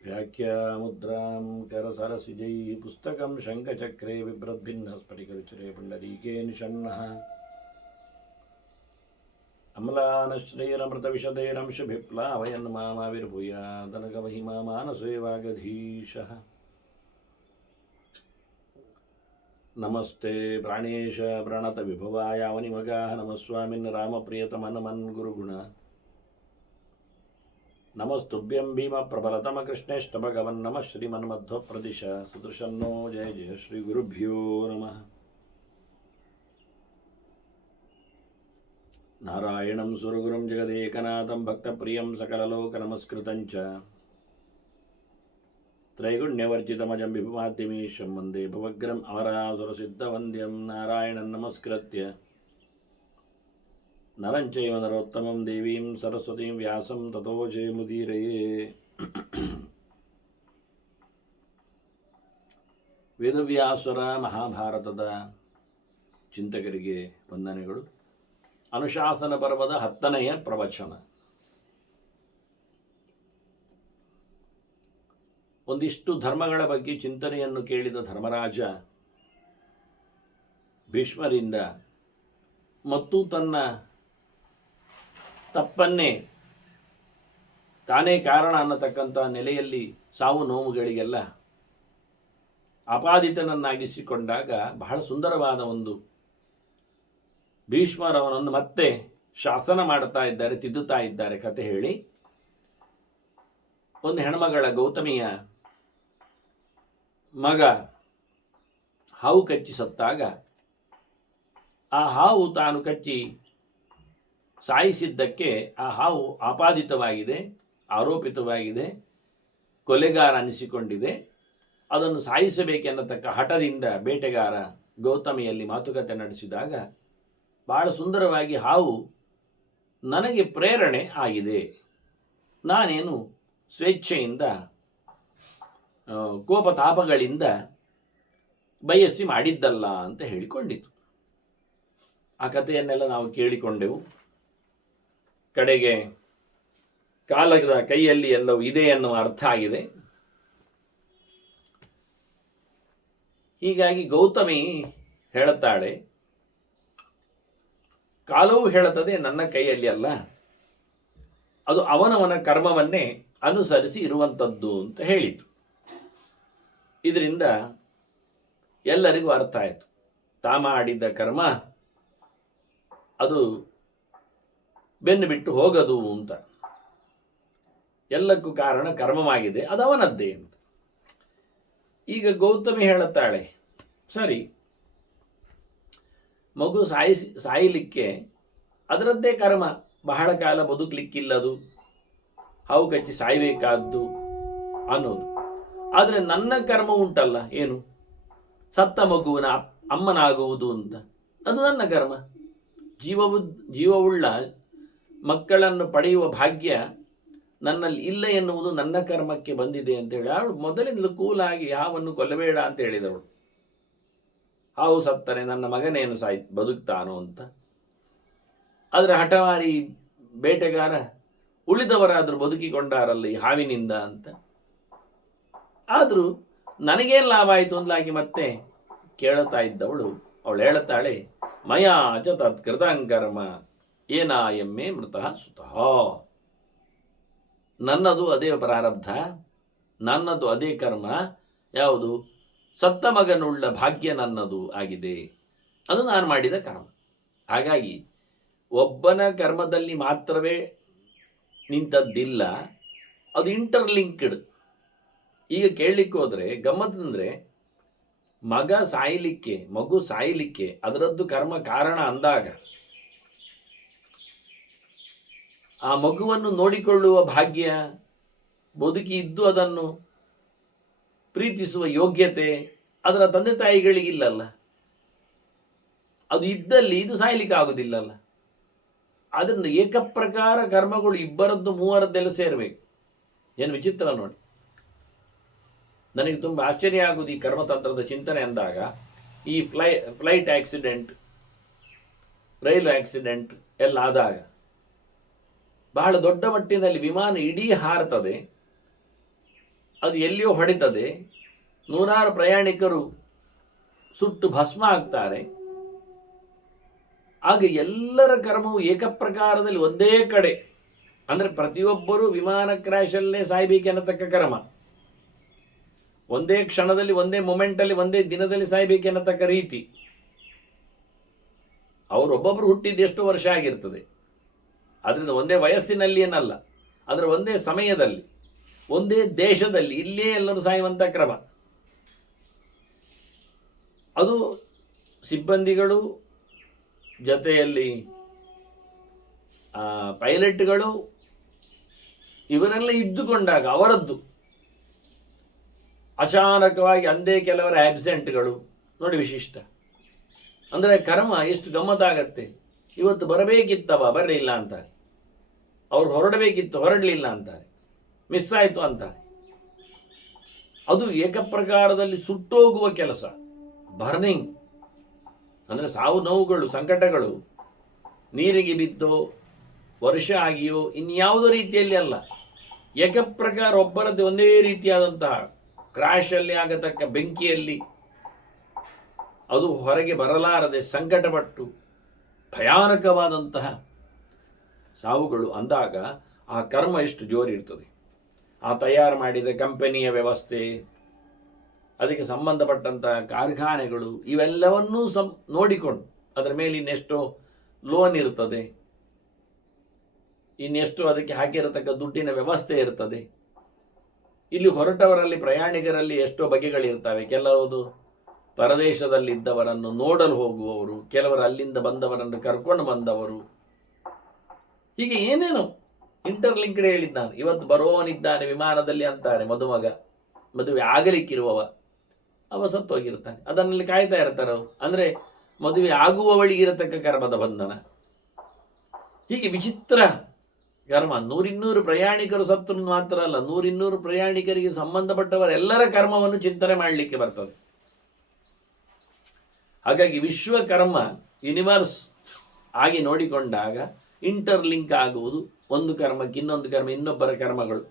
व्याख्यामुद्रां करसरसिजैः पुस्तकं शङ्खचक्रे बिभ्रद्भिन्नः स्फटिकरुचिरे पुण्डरीके निषण्णः अम्लानश्रीरमृतविशदैरंशभिप्लावयन् मामाविर्भूयादनगमहिमा मानसे वागधीशः नमस्ते प्राणेश प्रणतविभवाय वनिमगाः नमः स्वामिन् रामप्रियतमनमन् गुरुगुण नमस्तुभ्यं भीमप्रबलतमकृष्णेष्टभगवन् नमः श्रीमन्मध्वप्रदिश सुदर्शन्नो जय जय श्रीगुरुभ्यो नमः। नारायणं सुरगुरुं जगदेकनाथं भक्तप्रियं सकललोकनमस्कृतं च त्रैगुण्यवर्जितमजं विभुमाद्यमीशं वन्दे भवग्रम् अमरासुरसिद्धवन्द्यं नारायणं नमस्कृत्य नरं चैव नरोत्तमं देवीं सरस्वतीं व्यासं ततो जयमुदीरये। ವೇದವ್ಯಾಸರ ಮಹಾಭಾರತದ ಚಿಂತಕರಿಗೆ ವಂದನೆಗಳು. ಅನುಶಾಸನ ಪರ್ವದ 10ನೆಯ ಪ್ರವಚನ. ಒಂದಿಷ್ಟು ಧರ್ಮಗಳ ಬಗ್ಗೆ ಚಿಂತನೆಯನ್ನು ಕೇಳಿದ ಧರ್ಮರಾಜ ಭೀಷ್ಮರಿಂದ ಮತ್ತು ತನ್ನ ತಪ್ಪನ್ನೇ ತಾನೇ ಕಾರಣ ಅನ್ನತಕ್ಕಂಥ ನೆಲೆಯಲ್ಲಿ ಸಾವು ನೋವುಗಳಿಗೆಲ್ಲ ಅಪಾದಿತನನ್ನಾಗಿಸಿಕೊಂಡಾಗ ಬಹಳ ಸುಂದರವಾದ ಒಂದು ಭೀಷ್ಮರವನನ್ನು ಮತ್ತೆ ಶಾಸನ ಮಾಡ್ತಾ ಇದ್ದಾರೆ, ತಿದ್ದುತ್ತಾ ಇದ್ದಾರೆ. ಕತೆ ಹೇಳಿ, ಒಂದು ಹೆಣ್ಮಗಳ ಗೌತಮಿಯ ಮಗ ಹಾವು ಕಚ್ಚಿ ಸತ್ತಾಗ ಆ ಹಾವು ತಾನು ಕಚ್ಚಿ ಸಾಯಿಸಿದ್ದಕ್ಕೆ ಆ ಹಾವು ಆಪಾದಿತವಾಗಿದೆ, ಆರೋಪಿತವಾಗಿದೆ, ಕೊಲೆಗಾರ ಅನಿಸಿಕೊಂಡಿದೆ. ಅದನ್ನು ಸಾಯಿಸಬೇಕೆನ್ನತಕ್ಕ ಹಠದಿಂದ ಬೇಟೆಗಾರ ಗೌತಮಿಯಲ್ಲಿ ಮಾತುಕತೆ ನಡೆಸಿದಾಗ ಬಹಳ ಸುಂದರವಾಗಿ ಹಾವು ನನಗೆ ಪ್ರೇರಣೆ ಆಗಿದೆ, ನಾನೇನು ಸ್ವೇಚ್ಛೆಯಿಂದ ಕೋಪತಾಪಗಳಿಂದ ಬಯಸಿ ಮಾಡಿದ್ದಲ್ಲ ಅಂತ ಹೇಳಿಕೊಂಡಿತು. ಆ ಕಥೆಯನ್ನೆಲ್ಲ ನಾವು ಕೇಳಿಕೊಂಡೆವು. ಕಡೆಗೆ ಕಾಲದ ಕೈಯಲ್ಲಿ ಎಲ್ಲವೂ ಇದೆ ಎನ್ನುವ ಅರ್ಥ ಆಗಿದೆ. ಹೀಗಾಗಿ ಗೌತಮಿ ಹೇಳುತ್ತಾಳೆ, ಕಾಲವು ಹೇಳುತ್ತದೆ ನನ್ನ ಕೈಯಲ್ಲಿ ಅಲ್ಲ, ಅದು ಅವನವನ ಕರ್ಮವನ್ನೇ ಅನುಸರಿಸಿ ಇರುವಂಥದ್ದು ಅಂತ ಹೇಳಿತು. ಇದರಿಂದ ಎಲ್ಲರಿಗೂ ಅರ್ಥ ಆಯಿತು, ತಾ ಮಾಡಿದ್ದ ಕರ್ಮ ಅದು ಬೆನ್ನು ಬಿಟ್ಟು ಹೋಗದು ಅಂತ. ಎಲ್ಲಕ್ಕೂ ಕಾರಣ ಕರ್ಮವಾಗಿದೆ, ಅದು ಅವನದ್ದೇ ಅಂತ. ಈಗ ಗೌತಮಿ ಹೇಳುತ್ತಾಳೆ, ಸರಿ, ಮಗು ಸಾಯಲಿಕ್ಕೆ ಅದರದ್ದೇ ಕರ್ಮ, ಬಹಳ ಕಾಲ ಬದುಕಲಿಕ್ಕಿಲ್ಲದು, ಹಾವು ಕಚ್ಚಿ ಸಾಯಬೇಕಾದ್ದು ಅನ್ನೋದು. ಆದರೆ ನನ್ನ ಕರ್ಮ ಉಂಟಲ್ಲ, ಏನು, ಸತ್ತ ಮಗುವಿನ ಅಮ್ಮನಾಗುವುದು ಅಂತ, ಅದು ನನ್ನ ಕರ್ಮ. ಜೀವವುಳ್ಳ ಮಕ್ಕಳನ್ನು ಪಡೆಯುವ ಭಾಗ್ಯ ನನ್ನಲ್ಲಿ ಇಲ್ಲ ಎನ್ನುವುದು ನನ್ನ ಕರ್ಮಕ್ಕೆ ಬಂದಿದೆ ಅಂತೇಳಿ ಅವಳು ಮೊದಲಿಂದಲೂ ಕೂಲಾಗಿ ಹಾವನ್ನು ಕೊಲ್ಲಬೇಡ ಅಂತ ಹೇಳಿದವಳು. ಹಾವು ಸತ್ತರೆ ನನ್ನ ಮಗನೇನು ಬದುಕ್ತಾನೋ ಅಂತ. ಆದರೆ ಹಠವಾರಿ ಬೇಟೆಗಾರ ಉಳಿದವರಾದರೂ ಬದುಕಿಕೊಂಡಾರಲ್ಲ ಈ ಹಾವಿನಿಂದ ಅಂತ. ಆದರೂ ನನಗೇನು ಲಾಭ ಆಯಿತು ಅಂದ್ಲಾಗಿ ಮತ್ತೆ ಕೇಳುತ್ತಾ ಇದ್ದವಳು ಅವಳು ಹೇಳುತ್ತಾಳೆ, ಮಯಾ ಚ ತತ್ಕೃತಂಕರ್ಮ ಏನಾಯಮ್ಮೆ ಮೃತಃ ಸುತಃ. ನನ್ನದು ಅದೇ ಪ್ರಾರಬ್ಧ, ನನ್ನದು ಅದೇ ಕರ್ಮ. ಯಾವುದು? ಸತ್ತ ಮಗನುಳ್ಳ ಭಾಗ್ಯ ನನ್ನದು ಆಗಿದೆ, ಅದು ನಾನು ಮಾಡಿದ ಕರ್ಮ. ಹಾಗಾಗಿ ಒಬ್ಬನ ಕರ್ಮದಲ್ಲಿ ಮಾತ್ರವೇ ನಿಂತದ್ದಿಲ್ಲ, ಅದು ಇಂಟರ್ಲಿಂಕ್ಡ್. ಈಗ ಕೇಳಲಿಕ್ಕೆ ಹೋದರೆ ಗಮ್ಮತ್ತಂದರೆ, ಮಗು ಸಾಯಲಿಕ್ಕೆ ಅದರದ್ದು ಕರ್ಮ ಕಾರಣ ಅಂದಾಗ ಆ ಮಗುವನ್ನು ನೋಡಿಕೊಳ್ಳುವ ಭಾಗ್ಯ, ಬದುಕಿ ಇದ್ದು ಅದನ್ನು ಪ್ರೀತಿಸುವ ಯೋಗ್ಯತೆ ಅದರ ತಂದೆ ತಾಯಿಗಳಿಗಿಲ್ಲಲ್ಲ. ಅದು ಇದ್ದಲ್ಲಿ ಇದು ಸಾಯಲಿಕ್ಕೆ ಆಗುವುದಿಲ್ಲಲ್ಲ. ಅದನ್ನು ಏಕಪ್ರಕಾರ ಕರ್ಮಗಳು ಇಬ್ಬರದ್ದು ಮೂವರದ್ದೆಲ್ಲ ಸೇರಬೇಕು. ಏನು ವಿಚಿತ್ರ ನೋಡಿ. ನನಗೆ ತುಂಬ ಆಶ್ಚರ್ಯ ಆಗುವುದು ಈ ಕರ್ಮತಂತ್ರದ ಚಿಂತನೆ ಅಂದಾಗ. ಈ ಫ್ಲೈಟ್ ಆಕ್ಸಿಡೆಂಟ್, ರೈಲು ಆಕ್ಸಿಡೆಂಟ್ ಎಲ್ಲ ಆದಾಗ ಬಹಳ ದೊಡ್ಡ ಮಟ್ಟಿನಲ್ಲಿ ವಿಮಾನ ಇಡೀ ಹಾರ್ತದೆ, ಅದು ಎಲ್ಲಿಯೋ ಹೊಡಿತದೆ, ನೂರಾರು ಪ್ರಯಾಣಿಕರು ಸುಟ್ಟು ಭಸ್ಮ ಆಗ್ತಾರೆ. ಆಗ ಎಲ್ಲರ ಕರ್ಮವು ಏಕಪ್ರಕಾರದಲ್ಲಿ ಒಂದೇ ಕಡೆ, ಅಂದರೆ ಪ್ರತಿಯೊಬ್ಬರೂ ವಿಮಾನ ಕ್ರ್ಯಾಶಲ್ಲೇ ಸಾಯ್ಬೇಕೆನ್ನತಕ್ಕ ಕರ್ಮ, ಒಂದೇ ಕ್ಷಣದಲ್ಲಿ, ಒಂದೇ ಮೊಮೆಂಟಲ್ಲಿ, ಒಂದೇ ದಿನದಲ್ಲಿ ಸಾಯ್ಬೇಕೆನ್ನತಕ್ಕ ರೀತಿ. ಅವರೊಬ್ಬೊಬ್ಬರು ಹುಟ್ಟಿದ್ದು ಎಷ್ಟು ವರ್ಷ ಆಗಿರ್ತದೆ, ಅದರಿಂದ ಒಂದೇ ವಯಸ್ಸಿನಲ್ಲಿ ಏನಲ್ಲ, ಅದರ ಒಂದೇ ಸಮಯದಲ್ಲಿ, ಒಂದೇ ದೇಶದಲ್ಲಿ, ಇಲ್ಲೇ ಎಲ್ಲರೂ ಸಾಯುವಂಥ ಕ್ರಮ. ಅದು ಸಿಬ್ಬಂದಿಗಳು, ಜೊತೆಯಲ್ಲಿ ಪೈಲಟ್ಗಳು, ಇವರೆಲ್ಲ ಇದ್ದುಕೊಂಡಾಗ ಅವರದ್ದು ಅಚಾನಕವಾಗಿ ಅಂದೇ ಕೆಲವರ ಆಬ್ಸೆಂಟ್ಗಳು ನೋಡಿ ವಿಶಿಷ್ಟ. ಅಂದರೆ ಕರ್ಮ ಎಷ್ಟು ಗಮ್ಮತ್ತಾಗತ್ತೆ. ಇವತ್ತು ಬರಬೇಕಿತ್ತವ ಬರಲಿಲ್ಲ ಅಂತಾರೆ, ಅವ್ರು ಹೊರಡಬೇಕಿತ್ತು ಹೊರಡಲಿಲ್ಲ ಅಂತಾರೆ, ಮಿಸ್ ಆಯಿತು ಅಂತಾರೆ. ಅದು ಏಕಪ್ರಕಾರದಲ್ಲಿ ಸುಟ್ಟೋಗುವ ಕೆಲಸ, ಬರ್ನಿಂಗ್. ಅಂದರೆ ಸಾವು ನೋವುಗಳು, ಸಂಕಟಗಳು ನೀರಿಗೆ ಬಿದ್ದೋ, ವರ್ಷ ಆಗಿಯೋ, ಇನ್ಯಾವುದೋ ರೀತಿಯಲ್ಲಿ ಅಲ್ಲ, ಏಕಪ್ರಕಾರ ಒಬ್ಬರದ್ದು ಒಂದೇ ರೀತಿಯಾದಂತಹ ಕ್ರ್ಯಾಶಲ್ಲಿ ಆಗತಕ್ಕ ಬೆಂಕಿಯಲ್ಲಿ ಅದು ಹೊರಗೆ ಬರಲಾರದೆ ಸಂಕಟಪಟ್ಟು ಭಯಾನಕವಾದಂತಹ ಸಾವುಗಳು ಅಂದಾಗ ಆ ಕರ್ಮ ಎಷ್ಟು ಜೋರಿರ್ತದೆ. ಆ ತಯಾರು ಮಾಡಿದ ಕಂಪನಿಯ ವ್ಯವಸ್ಥೆ, ಅದಕ್ಕೆ ಸಂಬಂಧಪಟ್ಟಂತಹ ಕಾರ್ಖಾನೆಗಳು, ಇವೆಲ್ಲವನ್ನೂ ನೋಡಿಕೊಂಡು ಅದರ ಮೇಲೆ ಇನ್ನೆಷ್ಟೋ ಲೋನ್ ಇರ್ತದೆ, ಇನ್ನೆಷ್ಟು ಅದಕ್ಕೆ ಹಾಕಿರತಕ್ಕ ದುಡ್ಡಿನ ವ್ಯವಸ್ಥೆ ಇರ್ತದೆ. ಇಲ್ಲಿ ಹೊರಟವರಲ್ಲಿ, ಪ್ರಯಾಣಿಕರಲ್ಲಿ ಎಷ್ಟೋ ಬಗೆಗಳಿರ್ತವೆ. ಕೆಲವರು ಪರದೇಶದಲ್ಲಿದ್ದವರನ್ನು ನೋಡಲು ಹೋಗುವವರು, ಕೆಲವರು ಅಲ್ಲಿಂದ ಬಂದವರನ್ನು ಕರ್ಕೊಂಡು ಬಂದವರು, ಹೀಗೆ ಏನೇನು ಇಂಟರ್ಲಿಂಕ್ಡ್ ಹೇಳಿದ್ದಾನೆ. ಇವತ್ತು ಬರುವವನಿದ್ದಾನೆ ವಿಮಾನದಲ್ಲಿ ಅಂತಾರೆ, ಮದುಮಗ, ಮದುವೆ ಆಗಲಿಕ್ಕಿರುವವ, ಅವ ಸತ್ತೋಗಿರ್ತಾನೆ, ಅದನ್ನಲ್ಲಿ ಕಾಯ್ತಾ ಇರ್ತಾರೆ ಅವರು. ಅಂದರೆ ಮದುವೆ ಆಗುವವಳಿಗಿರತಕ್ಕ ಕರ್ಮದ ಬಂಧನ. ಹೀಗೆ ವಿಚಿತ್ರ ಕರ್ಮ. 100-200 ಪ್ರಯಾಣಿಕರು ಸತ್ತು ಮಾತ್ರ ಅಲ್ಲ, 100-200 ಪ್ರಯಾಣಿಕರಿಗೆ ಸಂಬಂಧಪಟ್ಟವರೆಲ್ಲರ ಕರ್ಮವನ್ನು ಚಿಂತನೆ ಮಾಡಲಿಕ್ಕೆ ಬರ್ತದೆ. ಹಾಗಾಗಿ ವಿಶ್ವಕರ್ಮ ಯೂನಿವರ್ಸ್ ಆಗಿ ನೋಡಿಕೊಂಡಾಗ ಇಂಟರ್ಲಿಂಕ್ ಆಗುವುದು, ಒಂದು ಕರ್ಮಕ್ಕೆ ಇನ್ನೊಂದು ಕರ್ಮ, ಇನ್ನೊಬ್ಬರ ಕರ್ಮಗಳು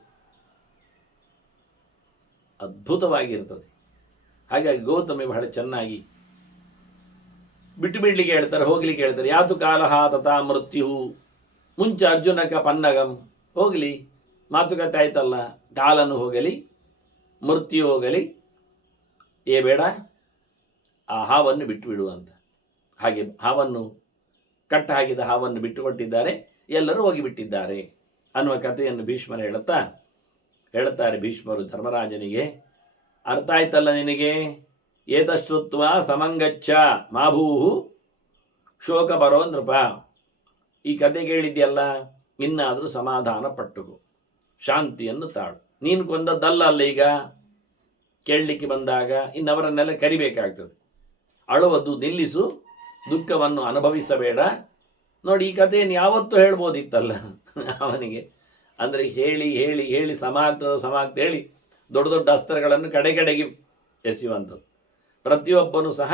ಅದ್ಭುತವಾಗಿರ್ತದೆ. ಹಾಗಾಗಿ ಗೌತಮಿ ಬಹಳ ಚೆನ್ನಾಗಿ ಬಿಟ್ಟು ಬಿಡ್ಲಿಕ್ಕೆ ಹೇಳ್ತಾರೆ, ಹೋಗ್ಲಿಕ್ಕೆ ಹೇಳ್ತಾರೆ. ಯಾತು ಕಾಲಹ ತಥಾ ಮೃತ್ಯು ಮುಂಚೆ ಅರ್ಜುನಕ ಪನ್ನಗಂ. ಹೋಗಲಿ, ಮಾತುಕತೆ ಆಯ್ತಲ್ಲ, ಕಾಲನು ಹೋಗಲಿ, ಮೃತ್ಯು ಹೋಗಲಿ, ಬೇಡ, ಆ ಹಾವನ್ನು ಬಿಟ್ಟು ಬಿಡುವಂತ. ಹಾಗೆ ಹಾವನ್ನು, ಕಟ್ಟ ಹಾಕಿದ ಹಾವನ್ನು ಬಿಟ್ಟುಕೊಟ್ಟಿದ್ದಾರೆ, ಎಲ್ಲರೂ ಹೋಗಿಬಿಟ್ಟಿದ್ದಾರೆ ಅನ್ನುವ ಕಥೆಯನ್ನು ಭೀಷ್ಮರು ಹೇಳುತ್ತಾರೆ. ಭೀಷ್ಮರು ಧರ್ಮರಾಜನಿಗೆ, ಅರ್ಥ ಆಯ್ತಲ್ಲ ನಿನಗೆ, ಏತಶ್ರುತ್ವ ಸಮಂಗಚ್ಚ ಮಾಭೂಹು ಶೋಕ ಬರೋ ನೃಪ. ಈ ಕತೆ ಕೇಳಿದ್ಯಲ್ಲ, ಇನ್ನಾದರೂ ಸಮಾಧಾನ ಪಟ್ಟುಕೋ, ಶಾಂತಿಯನ್ನು ತಾಳು. ನೀನು ಕೊಂದದ್ದಲ್ಲ ಅಲ್ಲ ಈಗ ಕೇಳಲಿಕ್ಕೆ ಬಂದಾಗ, ಇನ್ನವರನ್ನೆಲ್ಲ ಕರಿಬೇಕಾಗ್ತದೆ. ಅಳುವುದು ನಿಲ್ಲಿಸು, ದುಃಖವನ್ನು ಅನುಭವಿಸಬೇಡ. ನೋಡಿ, ಈ ಕಥೆಯನ್ನು ಯಾವತ್ತೂ ಹೇಳ್ಬೋದಿತ್ತಲ್ಲ ಅವನಿಗೆ. ಅಂದರೆ ಹೇಳಿ ಹೇಳಿ ಹೇಳಿ ಸಮಾಗ್ತದ ಹೇಳಿ ದೊಡ್ಡ ದೊಡ್ಡ ಅಸ್ತ್ರಗಳನ್ನು ಕಡೆಗೆ ಎಸೆಯುವಂಥದ್ದು. ಪ್ರತಿಯೊಬ್ಬನೂ ಸಹ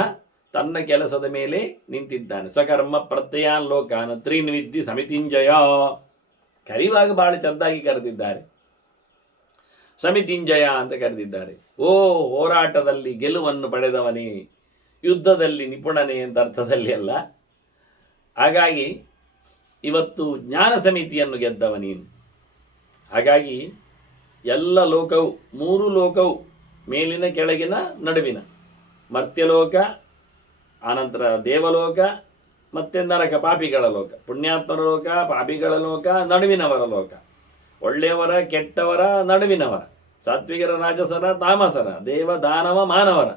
ತನ್ನ ಕೆಲಸದ ಮೇಲೆ ನಿಂತಿದ್ದಾನೆ. ಸ್ವಕರ್ಮ ಪ್ರತ್ಯಯಾನ್ ಲೋಕಾನ ತ್ರೀನ್ ವಿದ್ಯೆ ಸಮಿತಿಂಜಯ. ಕರಿವಾಗ ಬಹಳ ಚೆಂದಾಗಿ ಕರೆದಿದ್ದಾರೆ, ಸಮಿತಿಂಜಯ ಅಂತ ಕರೆದಿದ್ದಾರೆ. ಓ ಹೋರಾಟದಲ್ಲಿ ಗೆಲುವನ್ನು ಪಡೆದವನೇ, ಯುದ್ಧದಲ್ಲಿ ನಿಪುಣನೇ ಅಂತ ಅರ್ಥದಲ್ಲಿ ಅಲ್ಲ. ಹಾಗಾಗಿ ಇವತ್ತು ಜ್ಞಾನ ಸಮಿತಿಯನ್ನು ಗೆದ್ದವ ನೀನು. ಹಾಗಾಗಿ ಎಲ್ಲ ಲೋಕವು, 3 ಲೋಕವು, ಮೇಲಿನ ಕೆಳಗಿನ ನಡುವಿನ, ಮರ್ತ್ಯಲೋಕ, ಆನಂತರ ದೇವಲೋಕ, ಮತ್ತೆ ನರಕ ಪಾಪಿಗಳ ಲೋಕ, ಪುಣ್ಯಾತ್ಮರ ಲೋಕ, ಪಾಪಿಗಳ ಲೋಕ, ನಡುವಿನವರ ಲೋಕ, ಒಳ್ಳೆಯವರ ಕೆಟ್ಟವರ ನಡುವಿನವರ, ಸಾತ್ವಿಕರ ರಾಜಸರ ತಾಮಸರ, ದೇವ ದಾನವ ಮಾನವರ,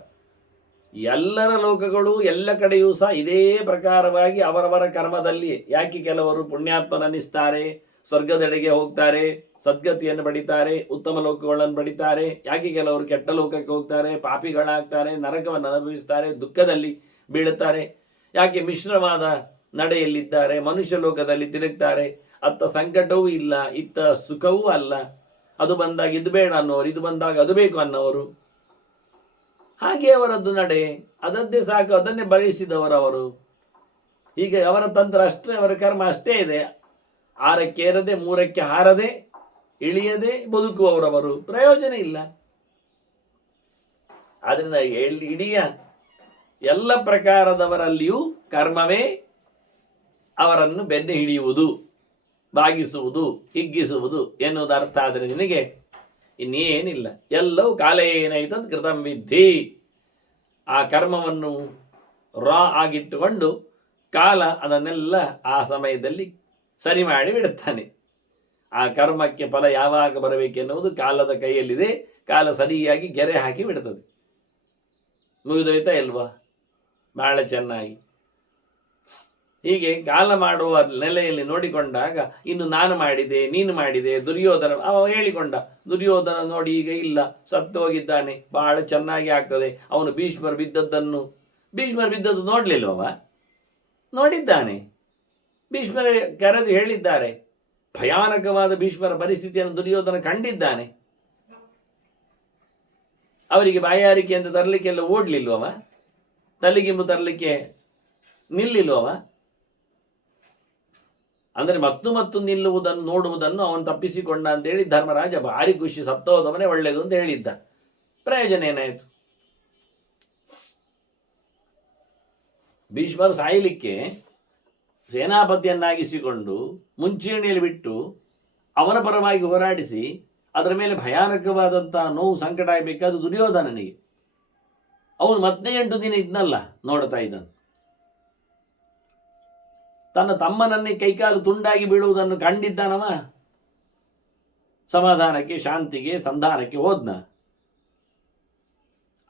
ಎಲ್ಲರ ಲೋಕಗಳು ಎಲ್ಲ ಕಡೆಯೂ ಸಹ ಇದೇ ಪ್ರಕಾರವಾಗಿ ಅವರವರ ಕರ್ಮದಲ್ಲಿ. ಯಾಕೆ ಕೆಲವರು ಪುಣ್ಯಾತ್ಮನನ್ನಿಸ್ತಾರೆ, ಸ್ವರ್ಗದೆಡೆಗೆ ಹೋಗ್ತಾರೆ, ಸದ್ಗತಿಯನ್ನು ಪಡಿತಾರೆ, ಉತ್ತಮ ಲೋಕಗಳನ್ನು ಪಡಿತಾರೆ. ಯಾಕೆ ಕೆಲವರು ಕೆಟ್ಟ ಲೋಕಕ್ಕೆ ಹೋಗ್ತಾರೆ, ಪಾಪಿಗಳಾಗ್ತಾರೆ, ನರಕವನ್ನು ಅನುಭವಿಸ್ತಾರೆ, ದುಃಖದಲ್ಲಿ ಬೀಳುತ್ತಾರೆ. ಯಾಕೆ ಮಿಶ್ರವಾದ ನಡೆಯಲ್ಲಿದ್ದಾರೆ, ಮನುಷ್ಯ ಲೋಕದಲ್ಲಿ ತಿರುಗ್ತಾರೆ. ಅತ್ತ ಸಂಕಟವೂ ಇಲ್ಲ, ಇತ್ತ ಸುಖವೂ ಅಲ್ಲ. ಅದು ಬಂದಾಗ ಇದು ಬೇಡ ಅನ್ನೋರು, ಇದು ಬಂದಾಗ ಅದು ಬೇಕು ಅನ್ನೋರು. ಹಾಗೆ ಅವರದ್ದು ನಡೆ, ಅದದ್ದೇ ಸಾಕು, ಅದನ್ನೇ ಬಯಸಿದವರು ಅವರು. ಹೀಗೆ ಅವರ ತಂತ್ರ ಅಷ್ಟೇ, ಅವರ ಕರ್ಮ ಅಷ್ಟೇ ಇದೆ. ಆರಕ್ಕೇರದೆ ಮೂರಕ್ಕೆ ಹಾರದೆ ಇಳಿಯದೆ ಬದುಕುವವರವರು, ಪ್ರಯೋಜನ ಇಲ್ಲ. ಆದ್ರಿಂದ ಇಡೀ ಎಲ್ಲ ಪ್ರಕಾರದವರಲ್ಲಿಯೂ ಕರ್ಮವೇ ಅವರನ್ನು ಬೆನ್ನು ಹಿಡಿಯುವುದು, ಬಾಗಿಸುವುದು, ಹಿಗ್ಗಿಸುವುದು ಎನ್ನುವುದು ಅರ್ಥ ಆದರೆ ನಿನಗೆ ಇನ್ನೇನಿಲ್ಲ. ಎಲ್ಲವೂ ಕಾಲೇನೈತದ್ ಕೃತಂ ವಿದ್ಧಿ. ಆ ಕರ್ಮವನ್ನು ಆಗಿಟ್ಟುಕೊಂಡು ಕಾಲ ಅದನ್ನೆಲ್ಲ ಆ ಸಮಯದಲ್ಲಿ ಸರಿ ಮಾಡಿ ಬಿಡುತ್ತಾನೆ. ಆ ಕರ್ಮಕ್ಕೆ ಫಲ ಯಾವಾಗ ಬರಬೇಕೆನ್ನುವುದು ಕಾಲದ ಕೈಯಲ್ಲಿದೆ. ಕಾಲ ಸರಿಯಾಗಿ ಗೆರೆ ಹಾಕಿ ಬಿಡ್ತದೆ. ಮುಗಿದೋಯ್ತಾ ಇಲ್ವಾ? ಬಹಳ ಚೆನ್ನಾಗಿ ಹೀಗೆ ಕಾಲ ಮಾಡುವ ನೆಲೆಯಲ್ಲಿ ನೋಡಿಕೊಂಡಾಗ ಇನ್ನು ನಾನು ಮಾಡಿದೆ, ನೀನು ಮಾಡಿದೆ, ದುರ್ಯೋಧನ ಅವ ಹೇಳಿಕೊಂಡ. ದುರ್ಯೋಧನ ನೋಡಿ ಈಗ ಇಲ್ಲ, ಸತ್ತು ಹೋಗಿದ್ದಾನೆ, ಬಹಳ ಚೆನ್ನಾಗಿ ಆಗ್ತದೆ. ಅವನು ಭೀಷ್ಮರು ಬಿದ್ದದ್ದು ನೋಡ್ಲಿಲ್ವವ? ನೋಡಿದ್ದಾನೆ. ಭೀಷ್ಮರ ಕರೆದು ಹೇಳಿದ್ದಾರೆ. ಭಯಾನಕವಾದ ಭೀಷ್ಮರ ಪರಿಸ್ಥಿತಿಯನ್ನು ದುರ್ಯೋಧನ ಕಂಡಿದ್ದಾನೆ. ಅವರಿಗೆ ಬಾಯಾರಿಕೆ ಅಂತ ತರಲಿಕ್ಕೆಲ್ಲ ಓಡ್ಲಿಲ್ವವ? ತಲೆಗಿಂಬು ತರಲಿಕ್ಕೆ ನಿಲ್ಲಿಲ್ವವ? ಅಂದರೆ ಮತ್ತು ನಿಲ್ಲುವುದನ್ನು ನೋಡುವುದನ್ನು ಅವನು ತಪ್ಪಿಸಿಕೊಂಡ ಅಂತೇಳಿ ಧರ್ಮರಾಜ ಭಾರಿ ಖುಷಿ. ಸತ್ತೋದವನೇ ಒಳ್ಳೆಯದು ಅಂತ ಹೇಳಿದ್ದ. ಪ್ರಯೋಜನ ಏನಾಯಿತು? ಭೀಷ್ಮರು ಸಾಯಲಿಕ್ಕೆ ಸೇನಾಪತಿಯನ್ನಾಗಿಸಿಕೊಂಡು ಮುಂಚೂಣಿಯಲ್ಲಿ ಬಿಟ್ಟು ಅವನ ಪರವಾಗಿ ಹೋರಾಡಿಸಿ ಅದರ ಮೇಲೆ ಭಯಾನಕವಾದಂತಹ ನೋವು ಸಂಕಟ ಆಗಬೇಕಾದ ದುರ್ಯೋಧನನಿಗೆ. ಅವನು ಮತ್ತೆ 8 ದಿನ ಇದ್ನಲ್ಲ ನೋಡ್ತಾ ಇದ್ದನು. ತನ್ನ ತಮ್ಮನನ್ನೇ ಕೈಕಾಲು ತುಂಡಾಗಿ ಬೀಳುವುದನ್ನು ಕಂಡಿದ್ದಾನವ. ಸಮಾಧಾನಕ್ಕೆ, ಶಾಂತಿಗೆ, ಸಂಧಾನಕ್ಕೆ ಹೋದ್ನ.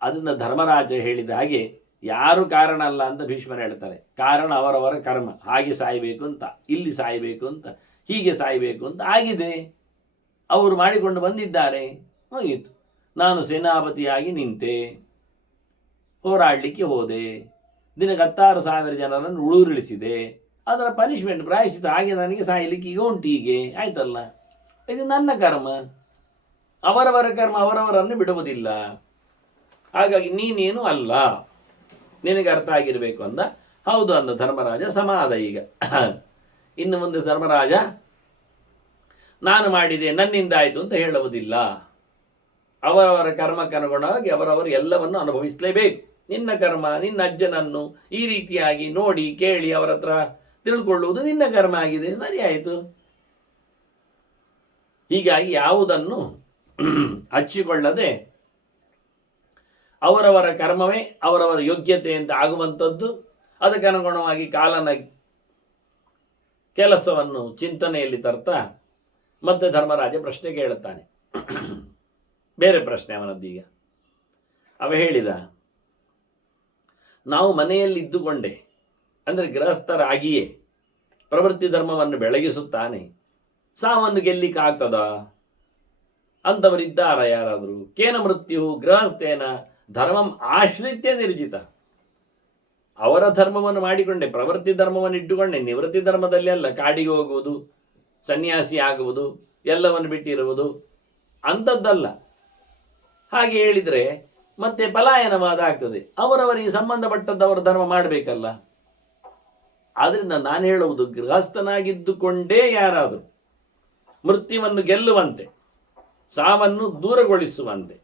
ಅದನ್ನ ಧರ್ಮರಾಜ ಹೇಳಿದ ಹಾಗೆ ಯಾರು ಕಾರಣ ಅಲ್ಲ ಅಂತ ಭೀಷ್ಮರು ಹೇಳ್ತಾರೆ. ಕಾರಣ ಅವರವರ ಕರ್ಮ. ಹಾಗೆ ಸಾಯಬೇಕು ಅಂತ, ಇಲ್ಲಿ ಸಾಯಬೇಕು ಅಂತ, ಹೀಗೆ ಸಾಯಬೇಕು ಅಂತ ಆಗಿದೆ. ಅವರು ಮಾಡಿಕೊಂಡು ಬಂದಿದ್ದಾರೆ, ಹೋಗಿತ್ತು. ನಾನು ಸೇನಾಪತಿಯಾಗಿ ನಿಂತೆ, ಹೋರಾಡಲಿಕ್ಕೆ ಹೋದೆ, ದಿನಕ್ಕೆ 16,000 ಜನರನ್ನು ಉಳುರುಳಿಸಿದೆ. ಅದರ ಪನಿಷ್ಮೆಂಟ್, ಪ್ರಾಯಶ್ಚಿತ ಹಾಗೆ ನನಗೆ ಸಾಯಲಿಕ್ಕೆ ಈಗ ಉಂಟು. ಹೀಗೆ ಆಯ್ತಲ್ಲ, ಇದು ನನ್ನ ಕರ್ಮ. ಅವರವರ ಕರ್ಮ ಅವರವರನ್ನು ಬಿಡುವುದಿಲ್ಲ. ಹಾಗಾಗಿ ನೀನೇನು ಅಲ್ಲ, ನಿನಗೆ ಅರ್ಥ ಆಗಿರಬೇಕು ಅಂದ. ಹೌದು ಅಂದ ಧರ್ಮರಾಜ. ಸಮಾಧ ಈಗ. ಇನ್ನು ಮುಂದೆ ಧರ್ಮರಾಜ ನಾನು ಮಾಡಿದೆ, ನನ್ನಿಂದ ಆಯಿತು ಅಂತ ಹೇಳುವುದಿಲ್ಲ. ಅವರವರ ಕರ್ಮಕ್ಕನುಗುಣವಾಗಿ ಅವರವರು ಎಲ್ಲವನ್ನು ಅನುಭವಿಸಲೇಬೇಕು. ನಿನ್ನ ಕರ್ಮ, ನಿನ್ನ ಅಜ್ಜನನ್ನು ಈ ರೀತಿಯಾಗಿ ನೋಡಿ ಕೇಳಿ ಅವರ ಹತ್ರ ತಿಳ್ಕೊಳ್ಳುವುದು ನಿನ್ನ ಕರ್ಮ ಆಗಿದೆ, ಸರಿ ಆಯಿತು. ಹೀಗಾಗಿ ಯಾವುದನ್ನು ಹಚ್ಚಿಕೊಳ್ಳದೆ ಅವರವರ ಕರ್ಮವೇ ಅವರವರ ಯೋಗ್ಯತೆ ಅಂತ ಆಗುವಂಥದ್ದು. ಅದಕ್ಕನುಗುಣವಾಗಿ ಕಾಲನ ಕೆಲಸವನ್ನು ಚಿಂತನೆಯಲ್ಲಿ ತರ್ತಾ ಮತ್ತೆ ಧರ್ಮರಾಜ ಪ್ರಶ್ನೆ ಕೇಳುತ್ತಾನೆ. ಬೇರೆ ಪ್ರಶ್ನೆ ಅವನದ್ದೀಗ. ಅವ ಹೇಳಿದ, ನಾವು ಮನೆಯಲ್ಲಿ ಇದ್ದುಕೊಂಡೆ ಅಂದರೆ ಗೃಹಸ್ಥರಾಗಿಯೇ ಪ್ರವೃತ್ತಿ ಧರ್ಮವನ್ನು ಬೆಳಗಿಸುತ್ತಾನೆ ಸಾವನ್ನು ಗೆಲ್ಲಿಕ್ಕೆ ಆಗ್ತದ? ಅಂಥವರಿದ್ದಾರ ಯಾರಾದರೂ? ಕೇನ ಮೃತ್ಯು ಗೃಹಸ್ಥೇನ ಧರ್ಮಂ ಆಶ್ರಿತ್ಯ ನಿರ್ಜಿತ. ಅವರ ಧರ್ಮವನ್ನು ಮಾಡಿಕೊಂಡೆ, ಪ್ರವೃತ್ತಿ ಧರ್ಮವನ್ನು ಇಟ್ಟುಕೊಂಡೆ. ನಿವೃತ್ತಿ ಧರ್ಮದಲ್ಲಿ ಅಲ್ಲ, ಕಾಡಿಗೆ ಹೋಗುವುದು, ಸನ್ಯಾಸಿ ಆಗುವುದು, ಎಲ್ಲವನ್ನು ಬಿಟ್ಟಿರುವುದು ಅಂಥದ್ದಲ್ಲ. ಹಾಗೆ ಹೇಳಿದರೆ ಮತ್ತೆ ಪಲಾಯನವಾದ ಆಗ್ತದೆ. ಅವರವರಿಗೆ ಸಂಬಂಧಪಟ್ಟದ್ದವರ ಧರ್ಮ ಮಾಡಬೇಕಲ್ಲ. ಆದ್ರಿಂದ ನಾನು ಹೇಳುವುದು, ಗೃಹಸ್ಥನಾಗಿದ್ದುಕೊಂಡೇ ಯಾರಾದರೂ ಮೃತ್ಯುವನ್ನು ಗೆಲ್ಲುವಂತೆ, ಸಾವನ್ನು ದೂರಗೊಳಿಸುವಂತೆ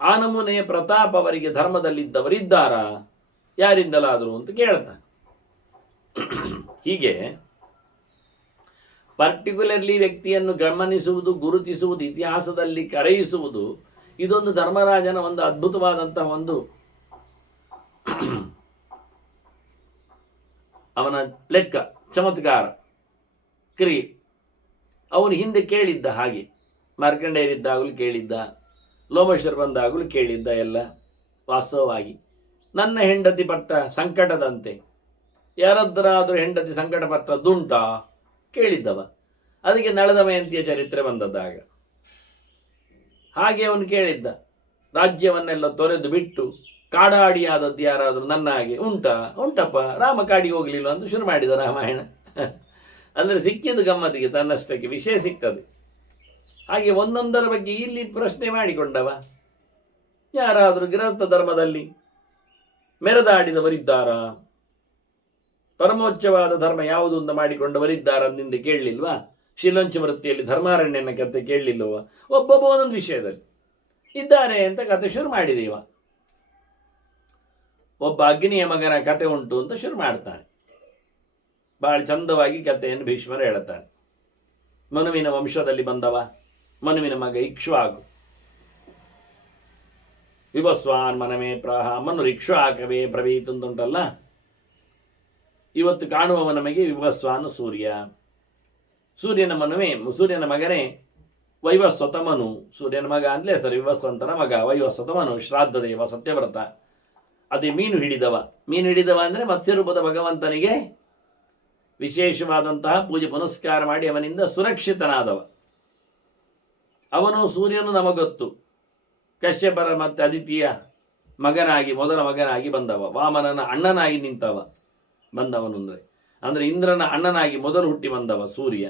ಆ ನಮೂನೆಯ ಪ್ರತಾಪ ಅವರಿಗೆ ಧರ್ಮದಲ್ಲಿದ್ದವರಿದ್ದಾರಾ? ಯಾರಿಂದಲಾದರೂ ಅಂತ ಕೇಳ್ತಾನೆ. ಹೀಗೆ ಪರ್ಟಿಕ್ಯುಲರ್ಲಿ ವ್ಯಕ್ತಿಯನ್ನು ಗಮನಿಸುವುದು, ಗುರುತಿಸುವುದು, ಇತಿಹಾಸದಲ್ಲಿ ಕರೆಯಿಸುವುದು, ಇದೊಂದು ಧರ್ಮರಾಜನ ಒಂದು ಅದ್ಭುತವಾದಂತಹ ಒಂದು ಅವನ ಲೆಕ್ಕ, ಚಮತ್ಕಾರ ಕ್ರಿಯೆ. ಅವನು ಹಿಂದೆ ಕೇಳಿದ್ದ, ಹಾಗೆ ಮಾರ್ಕಂಡೇಯರಿದ್ದಾಗಲೂ ಕೇಳಿದ್ದ, ಲೋಮಶರು ಬಂದಾಗಲೂ ಕೇಳಿದ್ದ. ಎಲ್ಲ ವಾಸ್ತವವಾಗಿ ನನ್ನ ಹೆಂಡತಿ ಪಟ್ಟ ಸಂಕಟದಂತೆ ಯಾರದ್ದರಾದರೂ ಹೆಂಡತಿ ಸಂಕಟ ಪಟ್ಟದ್ದುಂಟಾ ಕೇಳಿದ್ದವ. ಅದಕ್ಕೆ ನಳದಮಯಂತಿಯ ಚರಿತ್ರೆ ಬಂದದ್ದಾಗ ಹಾಗೆ ಅವನು ಕೇಳಿದ್ದ. ರಾಜ್ಯವನ್ನೆಲ್ಲ ತೊರೆದು ಬಿಟ್ಟು ಕಾಡಾಡಿಯಾದದ್ದು ಯಾರಾದರೂ ನನ್ನ ಹಾಗೆ ಉಂಟಪ್ಪ. ರಾಮ ಕಾಡಿಗೆ ಹೋಗಲಿಲ್ಲ ಅಂತ ಶುರು ಮಾಡಿದ ರಾಮಾಯಣ. ಅಂದರೆ ಸಿಕ್ಕಿದ್ದು ಗಮ್ಮತ್ತಿಗೆ, ತನ್ನಷ್ಟಕ್ಕೆ ವಿಷಯ ಸಿಗ್ತದೆ. ಹಾಗೆ ಒಂದೊಂದರ ಬಗ್ಗೆ ಇಲ್ಲಿ ಪ್ರಶ್ನೆ ಮಾಡಿಕೊಂಡವ. ಯಾರಾದರೂ ಗೃಹಸ್ಥ ಧರ್ಮದಲ್ಲಿ ಮೆರೆದಾಡಿದವರಿದ್ದಾರಾ? ಪರಮೋಚ್ಚವಾದ ಧರ್ಮ ಯಾವುದು ಅಂತ ಮಾಡಿಕೊಂಡವರಿದ್ದಾರಂದಿಂದ ಕೇಳಲಿಲ್ವಾ? ಶಿಲೋಂಚ ವೃತ್ತಿಯಲ್ಲಿ ಧರ್ಮಾರಣ್ಯನ ಕತೆ ಕೇಳಲಿಲ್ಲವ? ಒಬ್ಬೊಬ್ಬ ಒಂದೊಂದು ವಿಷಯದಲ್ಲಿ ಇದ್ದಾರೆ ಅಂತ ಕತೆ ಶುರು ಮಾಡಿದೀವ. ಒಬ್ಬ ಅಗ್ನಿಯ ಮಗನ ಕತೆ ಉಂಟು ಅಂತ ಶುರು ಮಾಡ್ತಾನೆ. ಬಹಳ ಚಂದವಾಗಿ ಕಥೆಯನ್ನು ಭೀಷ್ಮರು ಹೇಳುತ್ತಾನೆ. ಮನುವಿನ ವಂಶದಲ್ಲಿ ಬಂದವ, ಮನುವಿನ ಮಗ ಇಕ್ಷ್ವಾಕು. ವಿವಸ್ವಾನ್ ಮನಮೇ ಪ್ರಾಹ ಮನು ಇಕ್ಷ್ವಾಕವೇ ಪ್ರವೀತ್ ಅಂತುಂಟಲ್ಲ. ಇವತ್ತು ಕಾಣುವವ ನಮಗೆ ವಿವಸ್ವಾನು ಸೂರ್ಯ. ಸೂರ್ಯನ ಮಗನೇ ವೈವಸ್ವತ ಮನು. ಸೂರ್ಯನ ಮಗ ಅಂತಲೇ ಸರ್, ವಿವಸ್ವಂತನ ಮಗ ವೈವಸ್ವತ ಮನು, ಶ್ರಾದ್ದ ದೇವ, ಸತ್ಯವ್ರತ. ಅದೇ ಮೀನು ಹಿಡಿದವ ಅಂದರೆ ಮತ್ಸ್ಯರೂಪದ ಭಗವಂತನಿಗೆ ವಿಶೇಷವಾದಂತಹ ಪೂಜೆ ಪುನಸ್ಕಾರ ಮಾಡಿ ಅವನಿಂದ ಸುರಕ್ಷಿತನಾದವ ಅವನು. ಸೂರ್ಯನು ನಮಗೊತ್ತು. ಕಶ್ಯಪರ ಮತ್ತು ಅದಿತಿಯ ಮಗನಾಗಿ, ಮೊದಲ ಮಗನಾಗಿ ಬಂದವ. ವಾಮನನ ಅಣ್ಣನಾಗಿ ಬಂದವನು ಅಂದರೆ ಇಂದ್ರನ ಅಣ್ಣನಾಗಿ ಮೊದಲು ಹುಟ್ಟಿ ಬಂದವ ಸೂರ್ಯ.